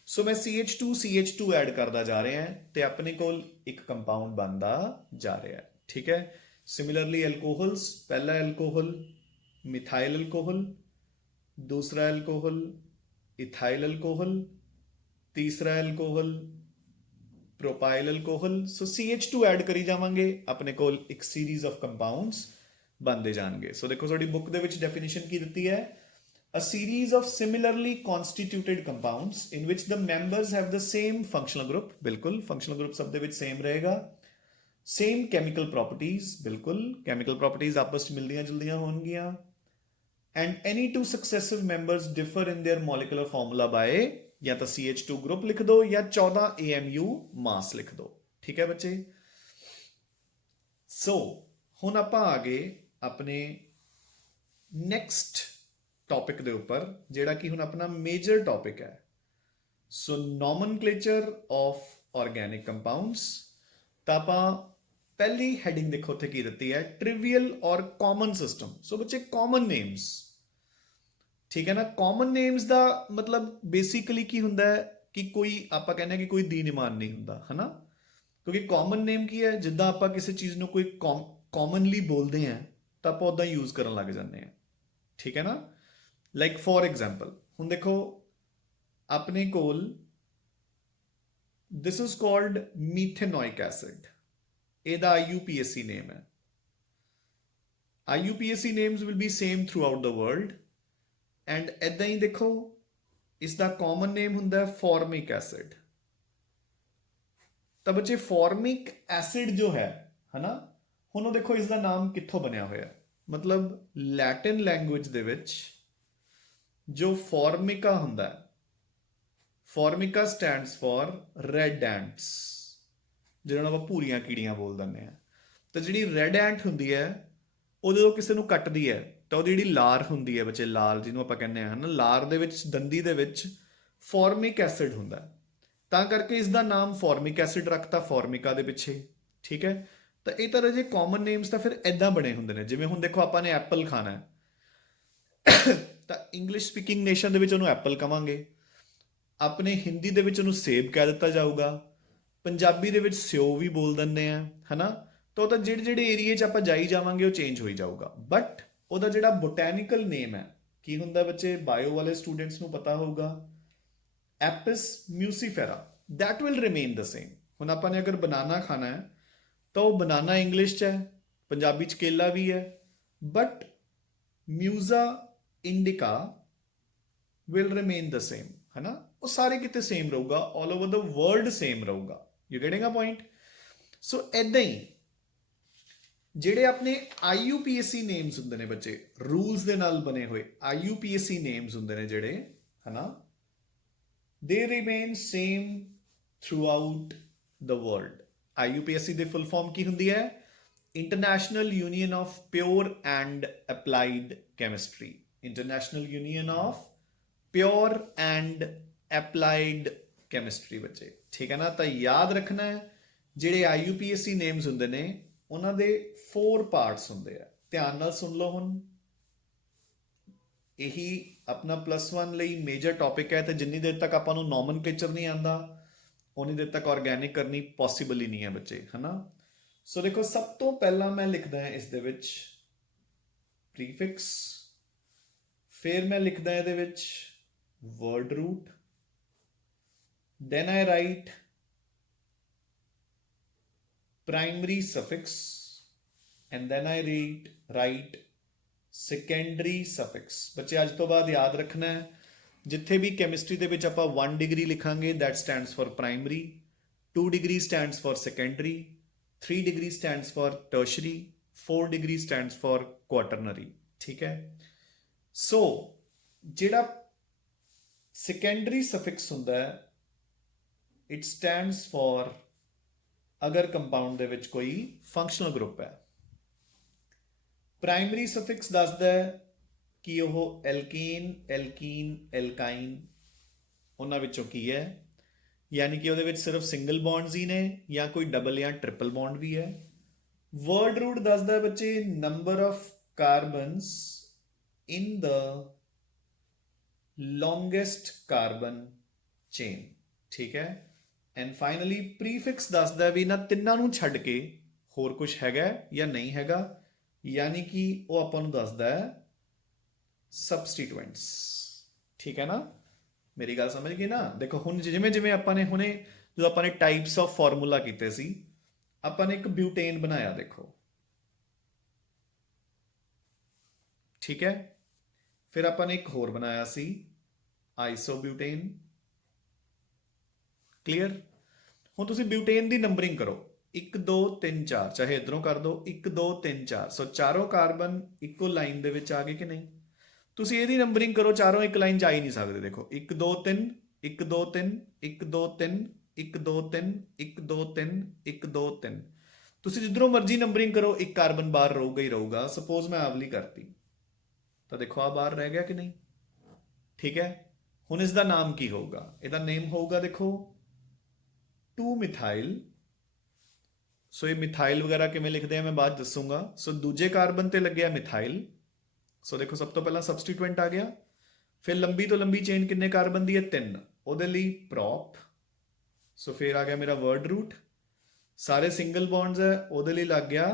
ਸੋ ਮੈਂ CH2 ਐਡ ਕਰਦਾ ਜਾ ਰਿਹਾ ਤੇ ਆਪਣੇ ਕੋਲ ਇੱਕ ਕੰਪਾਊਂਡ ਬਣਦਾ ਜਾ ਰਿਹਾ। ਠੀਕ ਹੈ। ਸਿਮਿਲਰਲੀ ਐਲਕੋਹਲਸ, ਪਹਿਲਾ ਐਲਕੋਹਲ ਮਿਥਾइल अल्कोहल, दूसरा एल्कोहल इथाइल अल्कोहल, तीसरा एल्कोहल प्रोपाइल अल्कोहल। सो CH2 ਐਡ ਕਰੀ ਜਾਵਾਂਗੇ, ਆਪਣੇ ਕੋਲ ਇੱਕ ਸੀਰੀਜ਼ ਆਫ ਕੰਪਾਊਂਡਸ ਬਣਦੇ ਜਾਣਗੇ। ਸੋ ਦੇਖੋ ਸਾਡੀ ਬੁੱਕ ਦੇ ਵਿੱਚ ਡੈਫੀਨੇਸ਼ਨ ਕੀ ਦਿੱਤੀ ਹੈ? A series of similarly constituted compounds in which the members have the same functional group। ਬਿਲਕੁਲ functional group ਸਭ ਦੇ ਵਿੱਚ same ਰਹੇਗਾ। same chemical properties, ਬਿਲਕੁਲ chemical properties ਆਪਸ ਵਿੱਚ ਮਿਲਦੀਆਂ ਜੁਲਦੀਆਂ ਹੋਣਗੀਆਂ। and any two successive members differ in their molecular formula by या तो CH2 ग्रुप लिख दो या 14 AMU मास लिख दो। ठीक है बच्चे। सो हुण आपां आ गए अपने नैक्सट टॉपिक दे उपर, जिहड़ा कि हुण अपना मेजर टॉपिक है। सो नॉमनक्लेचर ऑफ ऑर्गेनिक कंपाउंड्स। तां आपां पहली हैडिंग देखो उत्थे की दित्ती है? ट्रिवियल और कॉमन सिस्टम। सो बच्चे कॉमन नेम्स, ठीक है ना। कॉमन नेम्स ਦਾ मतलब बेसिकली ਕੀ ਹੁੰਦਾ ਹੈ ਕਿ ਕੋਈ ਆਪਾਂ ਕਹਿੰਦੇ ਕਿ ਕੋਈ ਦੀਨਮਾਨ ਨਹੀਂ ਹੁੰਦਾ, ਹਨਾ। ਕਿਉਂਕਿ ਕਾਮਨ ਨੇਮ ਕੀ ਹੈ? ਜਿੱਦਾਂ ਆਪਾਂ ਕਿਸੇ ਚੀਜ਼ ਨੂੰ ਕੋਈ ਕਾਮਨਲੀ ਬੋਲਦੇ ਆ ਤਾਂ ਆਪਾਂ ਉਦਾਂ ਯੂਜ਼ ਕਰਨ ਲੱਗ ਜਾਂਦੇ ਆ, ਠੀਕ ਹੈ ਨਾ। ਲਾਈਕ ਫੋਰ ਐਗਜ਼ਾਮਪਲ ਹੁਣ ਦੇਖੋ ਆਪਣੇ ਕੋਲ ਦਿਸ ਇਜ਼ ਕਾਲਡ ਮੀਥੇਨੋਇਕ ਐਸਿਡ। ਇਹਦਾ IUPAC ਨੇਮ ਹੈ। IUPAC names will be same through out the world. And ਇੱਦਾਂ ਹੀ ਦੇਖੋ ਇਸ ਦਾ ਕਾਮਨ ਨੇਮ ਹੁੰਦਾ ਹੈ ਫਾਰਮਿਕ ਐਸਿਡ। ਤਾਂ ਬੱਚੇ ਫਾਰਮਿਕ ਐਸਿਡ ਜੋ ਹੈ ਹਨਾ, ਹੁਣ ਉਹ ਦੇਖੋ ਇਸ ਦਾ ਨਾਮ ਕਿੱਥੋਂ ਬਣਿਆ ਹੋਇਆ? ਮਤਲਬ ਲੈਟਿਨ ਲੈਂਗੁਏਜ ਦੇ ਵਿੱਚ ਜੋ ਫਾਰਮਿਕਾ ਹੁੰਦਾ ਹੈ, ਫਾਰਮਿਕਾ ਸਟੈਂਡਸ ਫॉर ਰੈਡ ਐਂਟਸ, ਜਿਹਨਾਂ ਨੂੰ ਆਪਾਂ ਭੂਰੀਆਂ ਕੀੜੀਆਂ ਬੋਲ ਦਿੰਦੇ ਆ। ਤਾਂ ਜਿਹੜੀ ਰੈਡ ਐਂਟ ਹੁੰਦੀ ਹੈ ਉਹ ਜਦੋਂ ਕਿਸੇ ਨੂੰ ਕੱਟਦੀ ਹੈ ਤਾਂ ਉਹਦੀ ਜਿਹੜੀ ਲਾਰ ਹੁੰਦੀ ਹੈ ਬੱਚੇ, ਲਾਰ ਜਿਹਨੂੰ ਆਪਾਂ ਕਹਿੰਦੇ ਹਾਂ ਹਨਾ, ਲਾਰ ਦੇ ਵਿੱਚ ਦੰਦੀ ਦੇ ਵਿੱਚ ਫਾਰਮਿਕ ਐਸਿਡ ਹੁੰਦਾ, ਤਾਂ ਕਰਕੇ ਇਸ ਦਾ ਨਾਮ ਫਾਰਮਿਕ ਐਸਿਡ ਰੱਖਤਾ ਫਾਰਮਿਕਾ ਦੇ ਪਿੱਛੇ। ਠੀਕ ਹੈ। ਤਾਂ ਇਹ ਤਰ੍ਹਾਂ ਜੇ ਕਾਮਨ ਨੇਮਸ ਤਾਂ ਫਿਰ ਐਦਾਂ ਬਣੇ ਹੁੰਦੇ ਨੇ। ਜਿਵੇਂ ਹੁਣ ਦੇਖੋ ਆਪਾਂ ਨੇ ਐਪਲ ਖਾਣਾ ਹੈ ਤਾਂ ਇੰਗਲਿਸ਼ ਸਪੀਕਿੰਗ ਨੇਸ਼ਨ ਦੇ ਵਿੱਚ ਉਹਨੂੰ ਐਪਲ ਕਵਾਂਗੇ, ਆਪਣੇ ਹਿੰਦੀ ਦੇ ਵਿੱਚ ਉਹਨੂੰ ਸੇਬ ਕਹਿ ਦਿੱਤਾ ਜਾਊਗਾ, ਪੰਜਾਬੀ ਦੇ ਵਿੱਚ ਸਿਓ ਵੀ ਬੋਲ ਦਿੰਦੇ ਆ ਹਨਾ। ਤਾਂ ਉਹ ਤਾਂ ਜਿਹੜੇ ਜਿਹੜੇ ਏਰੀਏ 'ਚ ਆਪਾਂ ਜਾਈ ਜਾਵਾਂਗੇ ਉਹ ਚੇਂਜ ਹੋਈ ਜਾਊਗਾ। ਬਟ ਉਹਦਾ ਜਿਹੜਾ ਬੋਟੈਨੀਕਲ ਨੇਮ ਹੈ ਕੀ ਹੁੰਦਾ ਬੱਚੇ? ਬਾਇਓ ਵਾਲੇ ਸਟੂਡੈਂਟਸ ਨੂੰ ਪਤਾ ਹੋਊਗਾ, ਐਪਿਸ ਮਿਊਸੀਫੇਰਾ, that will remain the same. ਹੁਣ ਆਪਾਂ ਨੇ ਅਗਰ ਬਨਾਨਾ ਖਾਣਾ ਹੈ ਤਾਂ ਉਹ ਬਨਾਨਾ ਇੰਗਲਿਸ਼ 'ਚ ਹੈ, ਪੰਜਾਬੀ 'ਚ ਕੇਲਾ ਵੀ ਹੈ, ਬਟ ਮਿਊਜ਼ਾ ਇੰਡੀਕਾ ਵਿਲ ਰਿਮੇਨ ਦ ਸੇਮ ਹੈ ਨਾ। ਉਹ ਸਾਰੇ ਕਿਤੇ ਸੇਮ ਰਹੂਗਾ, all over the world same ਰਹੂਗਾ। You getting a point? So ਐਦਾਂ ਹੀ ਜਿਹੜੇ ਆਪਣੇ IUPAC ਨੇਮਸ ਹੁੰਦੇ ਨੇ ਬੱਚੇ, ਰੂਲਸ ਦੇ ਨਾਲ ਬਣੇ ਹੋਏ IUPAC ਨੇਮਸ ਹੁੰਦੇ ਨੇ ਜਿਹੜੇ ਹਨਾ, ਦੇ remain same through out the world. IUPAC ਦੇ ਫੁੱਲ ਫਾਰਮ ਕੀ ਹੁੰਦੀ ਹੈ? International union of pure and applied chemistry. International union of pure and applied chemistry ਬੱਚੇ, ਠੀਕ ਹੈ ਨਾ। ਤਾਂ ਯਾਦ ਰੱਖਣਾ ਹੈ ਜਿਹੜੇ IUPAC ਨੇਮਸ ਹੁੰਦੇ ਨੇ ਉਹਨਾਂ ਦੇ 4 ਪਾਰਟਸ ਹੁੰਦੇ ਆ। ਧਿਆਨ ਨਾਲ ਸੁਣ ਲਓ। ਹੁਣ ਇਹੀ ਆਪਣਾ +1 ਲਈ ਮੇਜਰ ਟੌਪਿਕ ਹੈ, ਤੇ ਜਿੰਨੀ ਦੇਰ ਤੱਕ ਆਪਾਂ ਨੂੰ ਨੋਮਨਕਲੇਚਰ ਨਹੀਂ ਆਉਂਦਾ ਉਨੀ ਦੇਰ ਤੱਕ ਆਰਗੈਨਿਕ ਕਰਨੀ ਪੋਸੀਬਲ ਹੀ ਨਹੀਂ ਹੈ ਬੱਚੇ ਹਨਾ। ਸੋ ਦੇਖੋ ਸਭ ਤੋਂ ਪਹਿਲਾਂ ਮੈਂ ਲਿਖਦਾ ਹਾਂ ਇਸ ਦੇ ਵਿੱਚ ਪ੍ਰੀਫਿਕਸ, ਫਿਰ ਮੈਂ ਲਿਖਦਾ ਇਹਦੇ ਵਿੱਚ word root, then I write primary suffix and then I write secondary suffix। ਬੱਚੇ ਅੱਜ ਤੋਂ ਬਾਅਦ ਯਾਦ ਰੱਖਣਾ ਹੈ ਜਿੱਥੇ ਵੀ ਕੈਮਿਸਟਰੀ ਦੇ ਵਿੱਚ ਆਪਾਂ 1 ਡਿਗਰੀ ਲਿਖਾਂਗੇ that stands for primary, 2 degree stands for secondary, 3 degree stands for tertiary, 4 degree stands for quaternary। ठीक है। सो ਜਿਹੜਾ ਸੈਕੰਡਰੀ ਸਫਿਕਸ ਹੁੰਦਾ ਹੈ, ਇਟ ਸਟੈਂਡਸ ਫॉर ਅਗਰ ਕੰਪਾਊਂਡ ਦੇ ਵਿੱਚ ਕੋਈ ਫੰਕਸ਼ਨਲ ਗਰੁੱਪ ਹੈ। ਪ੍ਰਾਇਮਰੀ ਸਫਿਕਸ ਦੱਸਦਾ ਹੈ ਕਿ ਉਹ ਐਲਕੇਨ, ਐਲਕੀਨ, ਐਲਕਾਈਨ ਉਹਨਾਂ ਵਿੱਚੋਂ ਕੀ ਹੈ, ਯਾਨੀ ਕਿ ਉਹਦੇ ਵਿੱਚ ਸਿਰਫ ਸਿੰਗਲ ਬੌਂਡਸ ਹੀ ਨੇ ਜਾਂ ਕੋਈ ਡਬਲ ਜਾਂ ਟ੍ਰਿਪਲ ਬੌਂਡ ਵੀ ਹੈ। ਵਰਡ ਰੂਟ ਦੱਸਦਾ ਹੈ ਬੱਚੇ number of carbons in the longest carbon chain, ਠੀਕ ਹੈ। ਐਂਡ ਫਾਈਨਲੀ ਪ੍ਰੀਫਿਕਸ ਦੱਸਦਾ ਵੀ ਇਹਨਾਂ ਤਿੰਨਾਂ ਨੂੰ ਛੱਡ ਕੇ ਹੋਰ ਕੁਝ ਹੈਗਾ ਜਾਂ ਨਹੀਂ ਹੈਗਾ, ਯਾਨੀ ਕਿ ਉਹ ਆਪਾਂ ਨੂੰ ਦੱਸਦਾ ਹੈ ਸਬਸਟੀਟੂਐਂਟਸ, ਠੀਕ ਹੈ ਨਾ। ਮੇਰੀ ਗੱਲ ਸਮਝ ਗਏ ਨਾ। ਦੇਖੋ ਹੁਣ ਜਿਵੇਂ ਜਿਵੇਂ ਆਪਾਂ ਨੇ ਹੁਣੇ ਜਦੋਂ ਆਪਾਂ ਨੇ ਟਾਈਪਸ ਆਫ ਫਾਰਮੂਲਾ ਕੀਤੇ ਸੀ, ਆਪਾਂ ਨੇ ਇੱਕ ਬਿਊਟੇਨ ਬਣਾਇਆ, ਦੇਖੋ, ਠੀਕ ਹੈ। ਫਿਰ ਆਪਾਂ ਨੇ ਇੱਕ ਹੋਰ ਬਣਾਇਆ ਸੀ ਆਈਸੋਬਿਊਟੇਨ, ਕਲੀਅਰ। ਹੁਣ ਤੁਸੀਂ ਬਿਊਟੇਨ ਦੀ ਨੰਬਰਿੰਗ ਕਰੋ, 1 2 3 4, ਚਾਹੇ ਇਧਰੋਂ ਕਰ ਦਿਓ 1 2 3 4। ਸੋ ਚਾਰੋਂ ਕਾਰਬਨ ਇੱਕੋ ਲਾਈਨ ਦੇ ਵਿੱਚ ਆ ਗਏ ਕਿ ਨਹੀਂ। ਤੁਸੀਂ ਇਹਦੀ ਨੰਬਰਿੰਗ ਕਰੋ, ਚਾਰੋਂ ਇੱਕ ਲਾਈਨ 'ਚ ਆ ਹੀ ਨਹੀਂ ਸਕਦੇ। ਦੇਖੋ 1 2 3 1 2 3 1 2 3 1 2 3 1 2 3 1 2 3। ਤੁਸੀਂ ਜਿੱਧਰੋਂ ਮਰਜ਼ੀ ਨੰਬਰਿੰਗ ਕਰੋ, ਇੱਕ ਕਾਰਬਨ ਬਾਹਰ ਰਹੂਗਾ ਹੀ ਰਹੂਗਾ। ਸਪੋਜ਼ ਮੈਂ ਆਵਲੀ ਕਰਤੀ ਤਾਂ ਦੇਖੋ ਆ ਬਾਹਰ ਰਹਿ ਗਿਆ ਕਿ ਨਹੀਂ, ਠੀਕ ਹੈ। ਹੁਣ ਇਸ ਦਾ ਨਾਮ ਕੀ ਹੋਊਗਾ? ਇਹਦਾ ਨੇਮ ਹੋਊਗਾ ਦੇਖੋ 2 ਮਿਥਾਈਲ। ਸੋ ਇਹ ਮਿਥਾਈਲ ਵਗੈਰਾ ਕਿਵੇਂ ਲਿਖਦੇ ਆ ਮੈਂ ਬਾਅਦ ਦੱਸੂਗਾ। ਸੋ ਦੂਜੇ ਕਾਰਬਨ ਤੇ ਲੱਗਿਆ ਮਿਥਾਈਲ। ਸੋ ਦੇਖੋ ਸਭ ਤੋਂ ਪਹਿਲਾਂ ਸਬਸਟੀਟੂਐਂਟ ਆ ਗਿਆ। ਫਿਰ ਲੰਬੀ ਤੋਂ ਲੰਬੀ ਚੇਨ ਕਿੰਨੇ ਕਾਰਬਨ ਦੀ ਹੈ? 3, ਉਹਦੇ ਲਈ ਪ੍ਰੋਪ। ਸੋ ਫਿਰ ਆ ਗਿਆ ਮੇਰਾ ਵਰਡ ਰੂਟ। ਸਾਰੇ ਸਿੰਗਲ ਬੌਂਡਸ ਹੈ, ਉਹਦੇ ਲਈ ਲੱਗ ਗਿਆ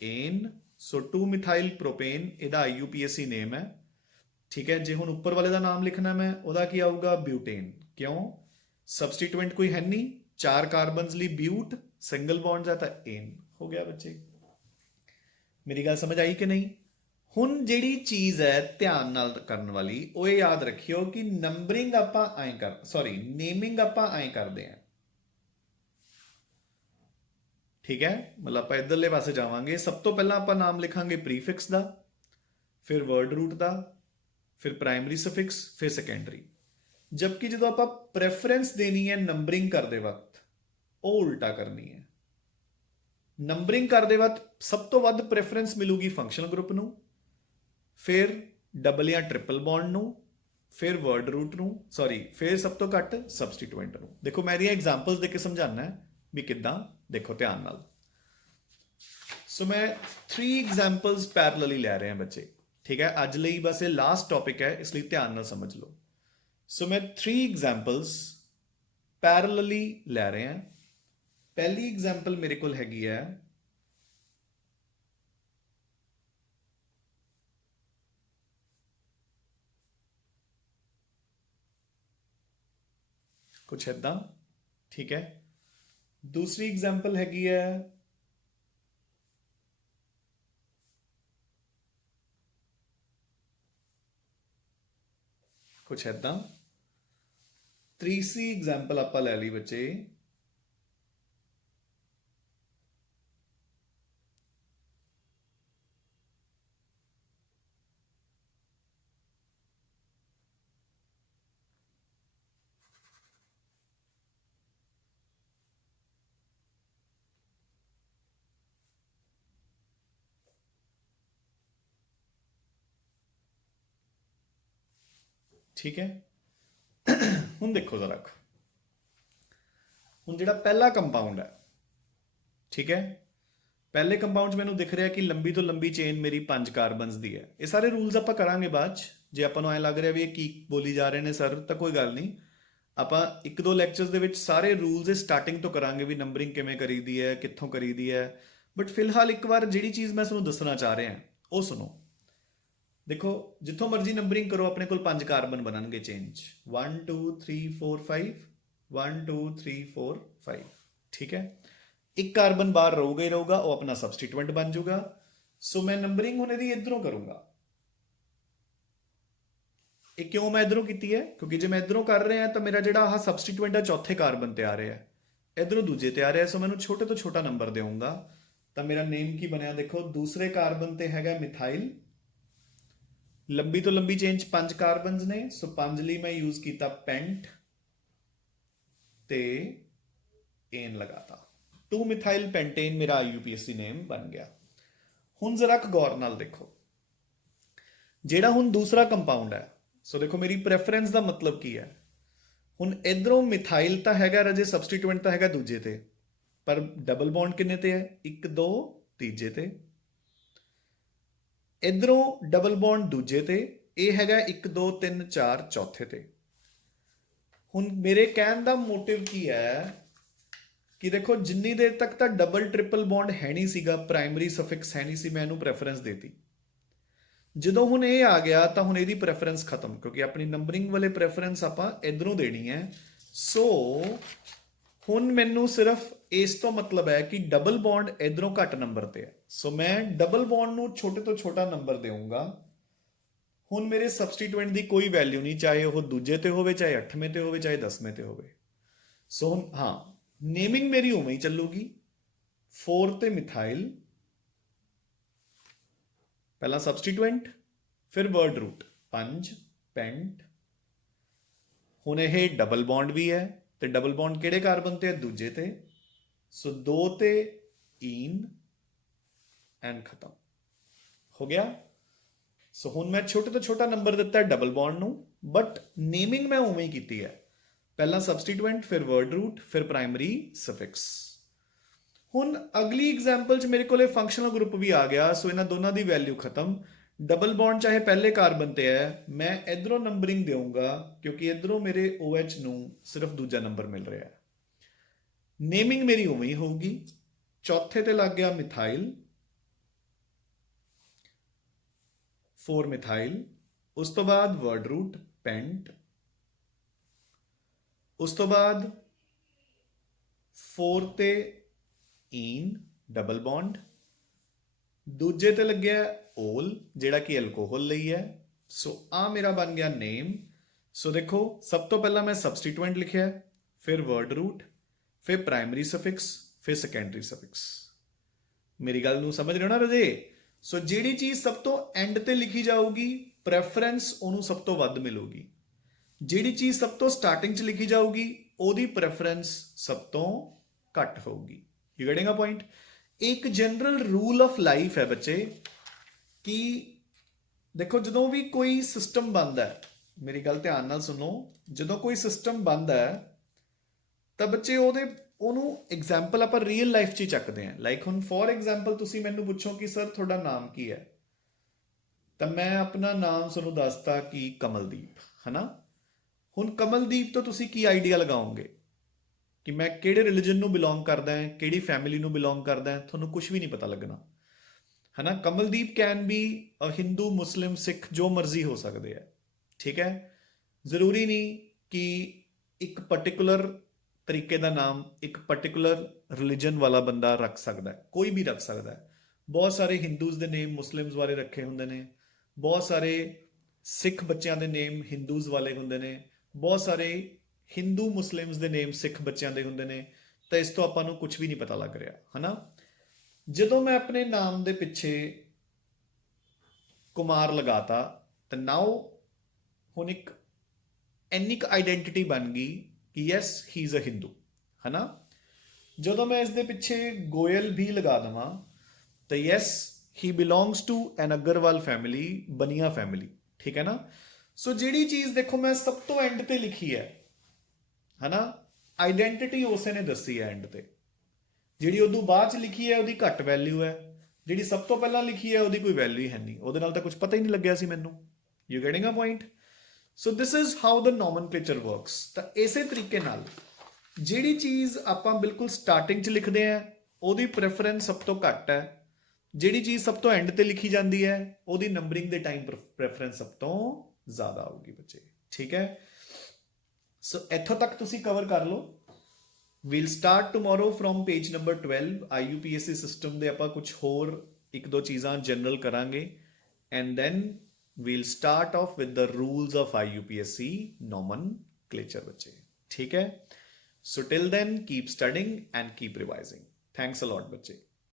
ਏਨ। ਸੋ 2 ਮਿਥਾਈਲ ਪ੍ਰੋਪੇਨ, ਇਹਦਾ IUPAC ਨੇਮ ਹੈ, ਠੀਕ ਹੈ। ਜੇ ਹੁਣ ਉੱਪਰ ਵਾਲੇ ਦਾ ਨਾਮ ਲਿਖਣਾ ਮੈਂ, ਉਹਦਾ ਕੀ ਆਊਗਾ? ਬਿਊਟੇਨ। ਕਿਉਂ? ਸਬਸਟੀਟੂਐਂਟ ਕੋਈ ਹੈ ਨਹੀਂ, 4 ਕਾਰਬਨਸ ਲਈ ਬਿਊਟ, ਸਿੰਗਲ ਬੌਂਡਸ ਹੈ ਤਾਂ ਏਨ ਹੋ ਗਿਆ ਬੱਚੇ। ਮੇਰੀ ਗੱਲ ਸਮਝ ਆਈ ਕਿ ਨਹੀਂ? ਹੁਣ ਜਿਹੜੀ ਚੀਜ਼ ਹੈ ਧਿਆਨ ਨਾਲ ਕਰਨ ਵਾਲੀ, ਉਹ ਇਹ ਯਾਦ ਰੱਖਿਓ ਕਿ ਨੰਬਰਿੰਗ ਆਪਾਂ ਨੇਮਿੰਗ ਆਪਾਂ ਐਂ ਕਰਦੇ ਹਾਂ, ਠੀਕ ਹੈ। ਮਤਲਬ ਆਪਾਂ ਇੱਧਰਲੇ ਪਾਸੇ ਜਾਵਾਂਗੇ। ਸਭ ਤੋਂ ਪਹਿਲਾਂ ਆਪਾਂ ਨਾਮ ਲਿਖਾਂਗੇ ਪ੍ਰੀਫਿਕਸ ਦਾ, ਫਿਰ ਵਰਡ ਰੂਟ ਦਾ, ਫਿਰ ਪ੍ਰਾਇਮਰੀ ਸਫਿਕਸ, ਫਿਰ ਸੈਕੰਡਰੀ। ਜਦਕਿ ਜਦੋਂ ਆਪਾਂ ਪ੍ਰੈਫਰੈਂਸ ਦੇਣੀ ਹੈ ਨੰਬਰਿੰਗ ਕਰਦੇ ਵਕਤ, ਉਹ ਉਲਟਾ ਕਰਨੀ ਹੈ। ਨੰਬਰਿੰਗ ਕਰਦੇ ਵਕਤ ਸਭ ਤੋਂ ਵੱਧ ਪ੍ਰੈਫਰੈਂਸ ਮਿਲੂਗੀ ਫੰਕਸ਼ਨਲ ਗਰੁੱਪ ਨੂੰ, ਫਿਰ ਡਬਲ ਜਾਂ ਟ੍ਰਿਪਲ ਬੌਂਡ ਨੂੰ, ਫਿਰ ਵਰਡ ਰੂਟ ਨੂੰ, ਫਿਰ ਸਭ ਤੋਂ ਘੱਟ ਸਬਸਟੀਟੂਐਂਟ ਨੂੰ। ਦੇਖੋ ਮੈਂ ਇਹਦੀਆਂ ਐਗਜ਼ਾਮਪਲਸ ਦੇ ਕੇ ਸਮਝਾਉਣਾ ਹੈ ਵੀ ਕਿੱਦਾਂ, ਦੇਖੋ ਧਿਆਨ ਨਾਲ। ਸੋ ਮੈਂ 3 ਐਗਜ਼ਾਮਪਲਸ ਪੈਰਲਲੀ ਲੈ ਰਹੇ ਹਾਂ ਬੱਚੇ, ਠੀਕ ਹੈ। ਅੱਜ ਲਈ ਬਸ ਇਹ ਲਾਸਟ ਟੌਪਿਕ ਹੈ, ਇਸ ਲਈ ਧਿਆਨ ਨਾਲ ਸਮਝ ਲਓ। ਸੋ ਮੈਂ 3 ਐਗਜ਼ਾਮਪਲਸ ਪੈਰਲਲੀ ਲੈ ਰਹੇ ਹਾਂ। ਪਹਿਲੀ ਐਗਜ਼ਾਮਪਲ ਮੇਰੇ ਕੋਲ ਹੈਗੀ ਹੈ ਕੁਛ ਏਦਾਂ, ਠੀਕ ਹੈ। ਦੂਸਰੀ ਐਗਜ਼ਾਮਪਲ ਹੈਗੀ ਹੈ ਕੁਛ ਏਦਾਂ। ਤੀਸਰੀ ਐਗਜ਼ਾਮਪਲ ਆਪਾਂ ਲੈ ਲਈ ਬੱਚੇ ਠੀਕ ਹੈ। ਹੁਣ ਦੇਖੋ ਜ਼ਰਾ, ਹੁਣ ਜਿਹੜਾ ਪਹਿਲਾ ਕੰਪਾਊਂਡ ਹੈ, ਠੀਕ ਹੈ, ਪਹਿਲੇ ਕੰਪਾਊਂਡ 'ਚ ਮੈਨੂੰ ਦਿਖ ਰਿਹਾ ਕਿ ਲੰਬੀ ਤੋਂ ਲੰਬੀ ਚੇਨ ਮੇਰੀ 5 ਕਾਰਬਨਸ ਦੀ ਹੈ। ਇਹ ਸਾਰੇ ਰੂਲਸ ਆਪਾਂ ਕਰਾਂਗੇ ਬਾਅਦ 'ਚ। ਜੇ ਆਪਾਂ ਨੂੰ ਐਂ ਲੱਗ ਰਿਹਾ ਵੀ ਇਹ ਕੀ ਬੋਲੀ ਜਾ ਰਹੇ ਨੇ ਸਰ, ਤਾਂ ਕੋਈ ਗੱਲ ਨਹੀਂ, ਆਪਾਂ 1-2 ਲੈਕਚਰਸ ਦੇ ਵਿੱਚ ਸਾਰੇ ਰੂਲਸ ਸਟਾਰਟਿੰਗ ਤੋਂ ਕਰਾਂਗੇ ਵੀ ਨੰਬਰਿੰਗ ਕਿਵੇਂ ਕਰੀਦੀ ਹੈ, ਕਿੱਥੋਂ ਕਰੀਦੀ ਹੈ। ਬਟ ਫਿਲਹਾਲ ਇੱਕ ਵਾਰ ਜਿਹੜੀ ਚੀਜ਼ ਮੈਂ ਤੁਹਾਨੂੰ ਦੱਸਣਾ ਚਾਹ ਰਿਹਾ ਉਹ ਸੁਣੋ। ਦੇਖੋ ਜਿੱਥੋਂ ਮਰਜ਼ੀ ਨੰਬਰਿੰਗ ਕਰੋ, ਆਪਣੇ ਕੋਲ 5 ਕਾਰਬਨ ਬਣਨਗੇ ਚੇਨ 'ਚ, 1 2 3 4 5 1 2 3 4 5, ਠੀਕ ਹੈ। ਇੱਕ ਕਾਰਬਨ ਬਾਹਰ ਰਹੂਗਾ ਹੀ ਰਹੂਗਾ, ਉਹ ਆਪਣਾ ਸਬਸਟੀਟੂਐਂਟ ਬਣ ਜਾਊਗਾ। ਸੋ ਮੈਂ ਨੰਬਰਿੰਗ ਹੁਣ ਇਹਦੀ ਇਧਰੋਂ ਕਰੂੰਗਾ। ਇਹ ਕਿਉਂ ਮੈਂ ਇਧਰੋਂ ਕੀਤੀ ਹੈ? ਕਿਉਂਕਿ ਜੇ ਮੈਂ ਇਧਰੋਂ ਕਰ ਰਿਹਾ ਤਾਂ ਮੇਰਾ ਜਿਹੜਾ ਆਹ ਸਬਸਟੀਟੂਐਂਟ ਹੈ ਚੌਥੇ ਕਾਰਬਨ ਤੇ ਆ ਰਿਹਾ, ਇਧਰੋਂ ਦੂਜੇ ਤੇ ਆ ਰਿਹਾ। ਸੋ ਮੈਨੂੰ ਛੋਟੇ ਤੋਂ ਛੋਟਾ ਨੰਬਰ ਦੇਵਾਂਗਾ ਤਾਂ ਮੇਰਾ ਨੇਮ ਕੀ ਬਣਿਆ? ਦੇਖੋ ਦੂਸਰੇ ਕਾਰਬਨ ਤੇ ਹੈਗਾ ਮਿਥਾਈਲ, ਲੰਬੀ ਤੋਂ ਲੰਬੀ ਚੇਨ 'ਚ 5 ਕਾਰਬਨਸ ਨੇ, ਸੋ 5 ਲਈ ਮੈਂ ਯੂਜ਼ ਕੀਤਾ ਪੈਂਟ ਤੇ ਏਨ ਲਗਾਤਾ। 2 ਮਿਥਾਈਲ ਪੈਂਟੇਨ ਮੇਰਾ IUPAC ਨੇਮ ਬਣ ਗਿਆ। ਹੁਣ ਜ਼ਰਾ ਗੌਰ ਨਾਲ ਦੇਖੋ, ਜਿਹੜਾ ਹੁਣ ਦੂਸਰਾ ਕੰਪਾਊਂਡ ਹੈ, ਸੋ ਦੇਖੋ ਮੇਰੀ ਪ੍ਰੈਫਰੈਂਸ ਦਾ ਮਤਲਬ ਕੀ ਹੈ। ਹੁਣ ਇਧਰੋਂ ਮਿਥਾਈਲ ਤਾਂ ਹੈਗਾ ਰਾਜੇ, ਸਬਸਟੀਟੂਐਂਟ ਤਾਂ ਹੈਗਾ ਦੂਜੇ ਤੇ, ਪਰ ਡਬਲ ਬੌਂਡ ਕਿੰਨੇ ਤੇ ਹੈ? 1 2 ਤੀਜੇ ਤੇ। ਇਧਰੋਂ ਡਬਲ ਬੌਂਡ ਦੂਜੇ ਤੇ, ਇਹ ਹੈਗਾ 1 2 3 4 ਚੌਥੇ ਤੇ। ਹੁਣ ਮੇਰੇ ਕਹਿਣ ਦਾ ਮੋਟਿਵ ਕੀ ਹੈ ਕਿ ਦੇਖੋ ਜਿੰਨੀ ਦੇਰ ਤੱਕ ਤਾਂ ਡਬਲ ਟ੍ਰਿਪਲ ਬੌਂਡ ਹੈ ਨਹੀਂ ਸੀਗਾ, ਪ੍ਰਾਇਮਰੀ ਸਫਿਕਸ ਹੈ ਨਹੀਂ ਸੀ, ਮੈਂ ਇਹਨੂੰ ਪ੍ਰੈਫਰੈਂਸ ਦੇਤੀ। ਜਦੋਂ ਹੁਣ ਇਹ ਆ ਗਿਆ ਤਾਂ ਹੁਣ ਇਹਦੀ ਪ੍ਰੈਫਰੈਂਸ ਖਤਮ, ਕਿਉਂਕਿ ਆਪਣੀ ਨੰਬਰਿੰਗ ਵਾਲੇ ਪ੍ਰੈਫਰੈਂਸ ਆਪਾਂ ਇਧਰੋਂ ਦੇਣੀ ਹੈ। ਸੋ ਹੁਣ ਮੈਨੂੰ ਸਿਰਫ ਇਸ ਤੋਂ ਮਤਲਬ ਹੈ ਕਿ ਡਬਲ ਬੌਂਡ ਇਧਰੋਂ ਘੱਟ ਨੰਬਰ ਤੇ ਹੈ, ਸੋ ਮੈਂ ਡਬਲ ਬੌਂਡ ਨੂੰ ਛੋਟੇ ਤੋਂ ਛੋਟਾ ਨੰਬਰ ਦੇਵਾਂਗਾ। ਹੁਣ ਮੇਰੇ ਸਬਸਟੀਟੂਐਂਟ ਦੀ ਕੋਈ ਵੈਲਿਊ ਨਹੀਂ, ਚਾਹੇ ਉਹ ਦੂਜੇ ਤੇ ਹੋਵੇ, ਚਾਹੇ 8ਵੇਂ ਤੇ ਹੋਵੇ, ਚਾਹੇ 10ਵੇਂ ਤੇ ਹੋਵੇ। ਸੋ ਹੁਣ ਹਾਂ, ਨੇਮਿੰਗ ਮੇਰੀ ਉਵੇਂ ਹੀ ਚੱਲੂਗੀ। 4 ਤੇ ਮਿਥਾਈਲ, ਪਹਿਲਾਂ ਸਬਸਟੀਟੂਐਂਟ, ਫਿਰ ਵਰਡ ਰੂਟ 5 ਪੈਂਟ। ਹੁਣ ਇਹ ਡਬਲ ਬੌਂਡ ਵੀ ਹੈ, ਤੇ ਡਬਲ ਬੌਂਡ ਕਿਹੜੇ ਕਾਰਬਨ ਤੇ ਹੈ? ਦੂਜੇ ਤੇ। ਸੋ 2 ਤੇ ਈਨ ਐਂਡ ਖਤਮ ਹੋ ਗਿਆ। ਸੋ ਹੁਣ ਮੈਂ ਛੋਟੇ ਤੋਂ ਛੋਟਾ ਨੰਬਰ ਦਿੱਤਾ ਡਬਲ ਬੌਂਡ ਨੂੰ, ਬਟ ਨੇਮਿੰਗ ਮੈਂ ਉਵੇਂ ਹੀ ਕੀਤੀ ਹੈ, ਪਹਿਲਾਂ ਸਬਸਟੀਟੂਐਂਟ, ਫਿਰ ਵਰਡ ਰੂਟ, ਫਿਰ ਪ੍ਰਾਇਮਰੀ ਸਫਿਕਸ। ਹੁਣ ਅਗਲੀ ਐਗਜ਼ਾਮਪਲ 'ਚ ਮੇਰੇ ਕੋਲੇ ਫੰਕਸ਼ਨਲ ਗਰੁੱਪ ਵੀ ਆ ਗਿਆ, ਸੋ ਇਹਨਾਂ ਦੋਨਾਂ ਦੀ ਵੈਲਿਊ ਖਤਮ। ਡਬਲ ਬੌਂਡ ਚਾਹੇ ਪਹਿਲੇ ਕਾਰਬਨ ਤੇ ਹੈ, ਮੈਂ ਇਧਰੋਂ ਨੰਬਰਿੰਗ ਦੇਵਾਂਗਾ ਕਿਉਂਕਿ ਇਧਰੋਂ ਮੇਰੇ OH ਨੂੰ ਸਿਰਫ ਦੂਜਾ ਨੰਬਰ ਮਿਲ ਰਿਹਾ ਹੈ। ਨੇਮਿੰਗ ਮੇਰੀ ਉਵੇਂ ਹੀ ਹੋਊਗੀ। ਚੌਥੇ ਤੇ ਲੱਗ ਗਿਆ ਮਿਥਾਈਲ, 4 ਮਿਥਾਈਲ, ਉਸ ਤੋਂ ਬਾਅਦ ਵਰਡ ਰੂਟ ਪੈਂਟ, ਉਸ ਤੋਂ ਬਾਅਦ 4 ਤੇ ਈਨ ਡਬਲ ਬੌਂਡ, ਦੂਜੇ ਤੇ ਲੱਗਿਆ ਓਲ ਜਿਹੜਾ ਕਿ ਐਲਕੋਹਲ ਲਈ ਹੈ। ਸੋ ਆ ਮੇਰਾ ਬਣ ਗਿਆ ਨੇਮ। ਸੋ ਦੇਖੋ ਸਭ ਤੋਂ ਪਹਿਲਾਂ ਮੈਂ ਸਬਸਟੀਟੂਐਂਟ ਲਿਖਿਆ, ਫਿਰ ਵਰਡ ਰੂਟ, ਫਿਰ ਪ੍ਰਾਇਮਰੀ ਸਫਿਕਸ, ਫਿਰ ਸੈਕੰਡਰੀ ਸਫਿਕਸ। ਮੇਰੀ ਗੱਲ ਨੂੰ ਸਮਝ ਰਹੇ ਹੋ ਨਾ ਰਾਜੇ? ਸੋ ਜਿਹੜੀ ਚੀਜ਼ ਸਭ ਤੋਂ ਐਂਡ ਤੇ ਲਿਖੀ ਜਾਊਗੀ, ਪ੍ਰੈਫਰੈਂਸ ਉਹਨੂੰ ਸਭ ਤੋਂ ਵੱਧ ਮਿਲੂਗੀ। ਜਿਹੜੀ ਚੀਜ਼ ਸਭ ਤੋਂ ਸਟਾਰਟਿੰਗ 'ਚ ਲਿਖੀ ਜਾਊਗੀ, ਉਹਦੀ ਪ੍ਰੈਫਰੈਂਸ ਸਭ ਤੋਂ ਘੱਟ ਹੋਊਗੀ। You getting a point? ਇੱਕ ਜਨਰਲ ਰੂਲ ਆਫ ਲਾਈਫ ਹੈ ਬੱਚੇ ਕਿ ਦੇਖੋ ਜਦੋਂ ਵੀ ਕੋਈ ਸਿਸਟਮ ਬਣਦਾ ਹੈ, ਮੇਰੀ ਗੱਲ ਧਿਆਨ ਨਾਲ ਸੁਣੋ, ਜਦੋਂ ਕੋਈ ਸਿਸਟਮ ਬਣਦਾ ਹੈ ਤਾਂ ਬੱਚੇ ਉਹਨੂੰ ਐਗਜ਼ਾਮਪਲ ਆਪਾਂ ਰੀਅਲ ਲਾਈਫ 'ਚ ਹੀ ਚੱਕਦੇ ਹਾਂ। ਲਾਈਕ ਹੁਣ ਫੋਰ ਐਗਜ਼ਾਮਪਲ ਤੁਸੀਂ ਮੈਨੂੰ ਪੁੱਛੋ ਕਿ ਸਰ ਤੁਹਾਡਾ ਨਾਮ ਕੀ ਹੈ, ਤਾਂ ਮੈਂ ਆਪਣਾ ਨਾਮ ਤੁਹਾਨੂੰ ਦੱਸਤਾ ਕਿ ਕਮਲਦੀਪ, ਹਨਾ। ਹੁਣ ਕਮਲਦੀਪ ਤੋਂ ਤੁਸੀਂ ਕੀ ਆਈਡੀਆ ਲਗਾਓਗੇ ਕਿ ਮੈਂ ਕਿਹੜੇ ਰਿਲੀਜਨ ਨੂੰ ਬਿਲੋਂਗ ਕਰਦਾ ਹਾਂ, ਕਿਹੜੀ ਫੈਮਿਲੀ ਨੂੰ ਬਿਲੋਂਗ ਕਰਦਾ ਹਾਂ? ਤੁਹਾਨੂੰ ਕੁਝ ਵੀ ਨਹੀਂ ਪਤਾ ਲੱਗਣਾ, ਹਨਾ। ਕਮਲਦੀਪ ਕੈਨ ਬੀ ਹਿੰਦੂ, ਮੁਸਲਿਮ, ਸਿੱਖ, ਜੋ ਮਰਜ਼ੀ ਹੋ ਸਕਦੇ ਹੈ, ਠੀਕ ਹੈ। ਜ਼ਰੂਰੀ ਨਹੀਂ ਕਿ ਇੱਕ ਪਾਰਟਿਕੂਲਰ ਤਰੀਕੇ ਦਾ ਨਾਮ ਇੱਕ ਪਾਰਟਿਕੂਲਰ ਰਿਲੀਜਨ ਵਾਲਾ ਬੰਦਾ ਰੱਖ ਸਕਦਾ ਹੈ, ਕੋਈ ਵੀ ਰੱਖ ਸਕਦਾ ਹੈ। ਬਹੁਤ ਸਾਰੇ ਹਿੰਦੂਜ਼ ਦੇ ਨੇਮ ਮੁਸਲਿਮਸ ਵਾਲੇ ਰੱਖੇ ਹੁੰਦੇ ਨੇ, ਬਹੁਤ ਸਾਰੇ ਸਿੱਖ ਬੱਚਿਆਂ ਦੇ ਨੇਮ ਹਿੰਦੂਜ਼ ਵਾਲੇ ਹੁੰਦੇ ਨੇ, ਬਹੁਤ ਸਾਰੇ ਹਿੰਦੂ ਮੁਸਲਿਮਸ ਦੇ ਨੇਮ ਸਿੱਖ ਬੱਚਿਆਂ ਦੇ ਹੁੰਦੇ ਨੇ। ਤਾਂ ਇਸ ਤੋਂ ਆਪਾਂ ਨੂੰ ਕੁਝ ਵੀ ਨਹੀਂ ਪਤਾ ਲੱਗ ਰਿਹਾ, ਹਨਾ। ਜਦੋਂ ਮੈਂ ਆਪਣੇ ਨਾਮ ਦੇ ਪਿੱਛੇ ਕੁਮਾਰ ਲਗਾਤਾ ਤਾਂ ਨਾਓ ਹੁਣ ਇੱਕ ਐਨਿਕ ਆਈਡੈਂਟੀਟੀ ਬਣ ਗਈ ਕਿ yes he is a Hindu, ਹਨਾ। ਜਦੋਂ ਮੈਂ ਇਸ ਦੇ ਪਿੱਛੇ ਗੋਇਲ ਵੀ ਲਗਾ ਦੇਵਾਂ ਤਾਂ yes he belongs to an Agarwal family, Bania family, ਠੀਕ ਹੈ ਨਾ। ਸੋ ਜਿਹੜੀ ਚੀਜ਼ ਦੇਖੋ ਮੈਂ ਸਭ ਤੋਂ ਐਂਡ ਤੇ ਲਿਖੀ ਹੈ, ਹਨਾ, ਆਈਡੈਂਟੀਟੀ ਉਸੇ ਨੇ ਦੱਸੀ ਹੈ ਐਂਡ ਤੇ। ਜਿਹੜੀ ਉਦੋਂ ਬਾਅਦ ਚ ਲਿਖੀ ਹੈ ਉਹਦੀ ਘੱਟ ਵੈਲਿਊ ਹੈ, ਜਿਹੜੀ ਸਭ ਤੋਂ ਪਹਿਲਾਂ ਲਿਖੀ ਹੈ ਉਹਦੀ ਕੋਈ ਵੈਲਿਊ ਹੈ ਨਹੀਂ, ਉਹਦੇ ਨਾਲ ਤਾਂ ਕੁਝ ਪਤਾ ਹੀ ਨਹੀਂ ਲੱਗਿਆ ਸੀ ਮੈਨੂੰ। You getting a point? So this is how the nomenclature works. ਤਾਂ ਇਸੇ ਤਰੀਕੇ ਨਾਲ ਜਿਹੜੀ ਚੀਜ਼ ਆਪਾਂ ਬਿਲਕੁਲ ਸਟਾਰਟਿੰਗ 'ਚ ਲਿਖਦੇ ਹਾਂ ਉਹਦੀ ਪ੍ਰੈਫਰੈਂਸ ਸਭ ਤੋਂ ਘੱਟ ਹੈ, ਜਿਹੜੀ ਚੀਜ਼ ਸਭ ਤੋਂ ਐਂਡ ਤੇ ਲਿਖੀ ਜਾਂਦੀ ਹੈ ਉਹਦੀ ਨੰਬਰਿੰਗ ਦੇ ਟਾਈਮ ਪ੍ਰੈਫਰੈਂਸ ਸਭ ਤੋਂ ਜ਼ਿਆਦਾ ਆਊਗੀ ਬੱਚੇ, ਠੀਕ ਹੈ। ਸੋ ਇੱਥੋਂ ਤੱਕ ਤੁਸੀਂ ਕਵਰ ਕਰ ਲਓ। We'll start tomorrow from page number 12। IUPAC system ਦੇ ਆਪਾਂ ਕੁਝ ਹੋਰ 1-2 ਚੀਜ਼ਾਂ ਜਨਰਲ ਕਰਾਂਗੇ and then we'll start off with the rules of IUPAC nomenclature ਬੱਚੇ, ਠੀਕ ਹੈ। So till then keep studying and keep revising. Thanks a lot ਬੱਚੇ।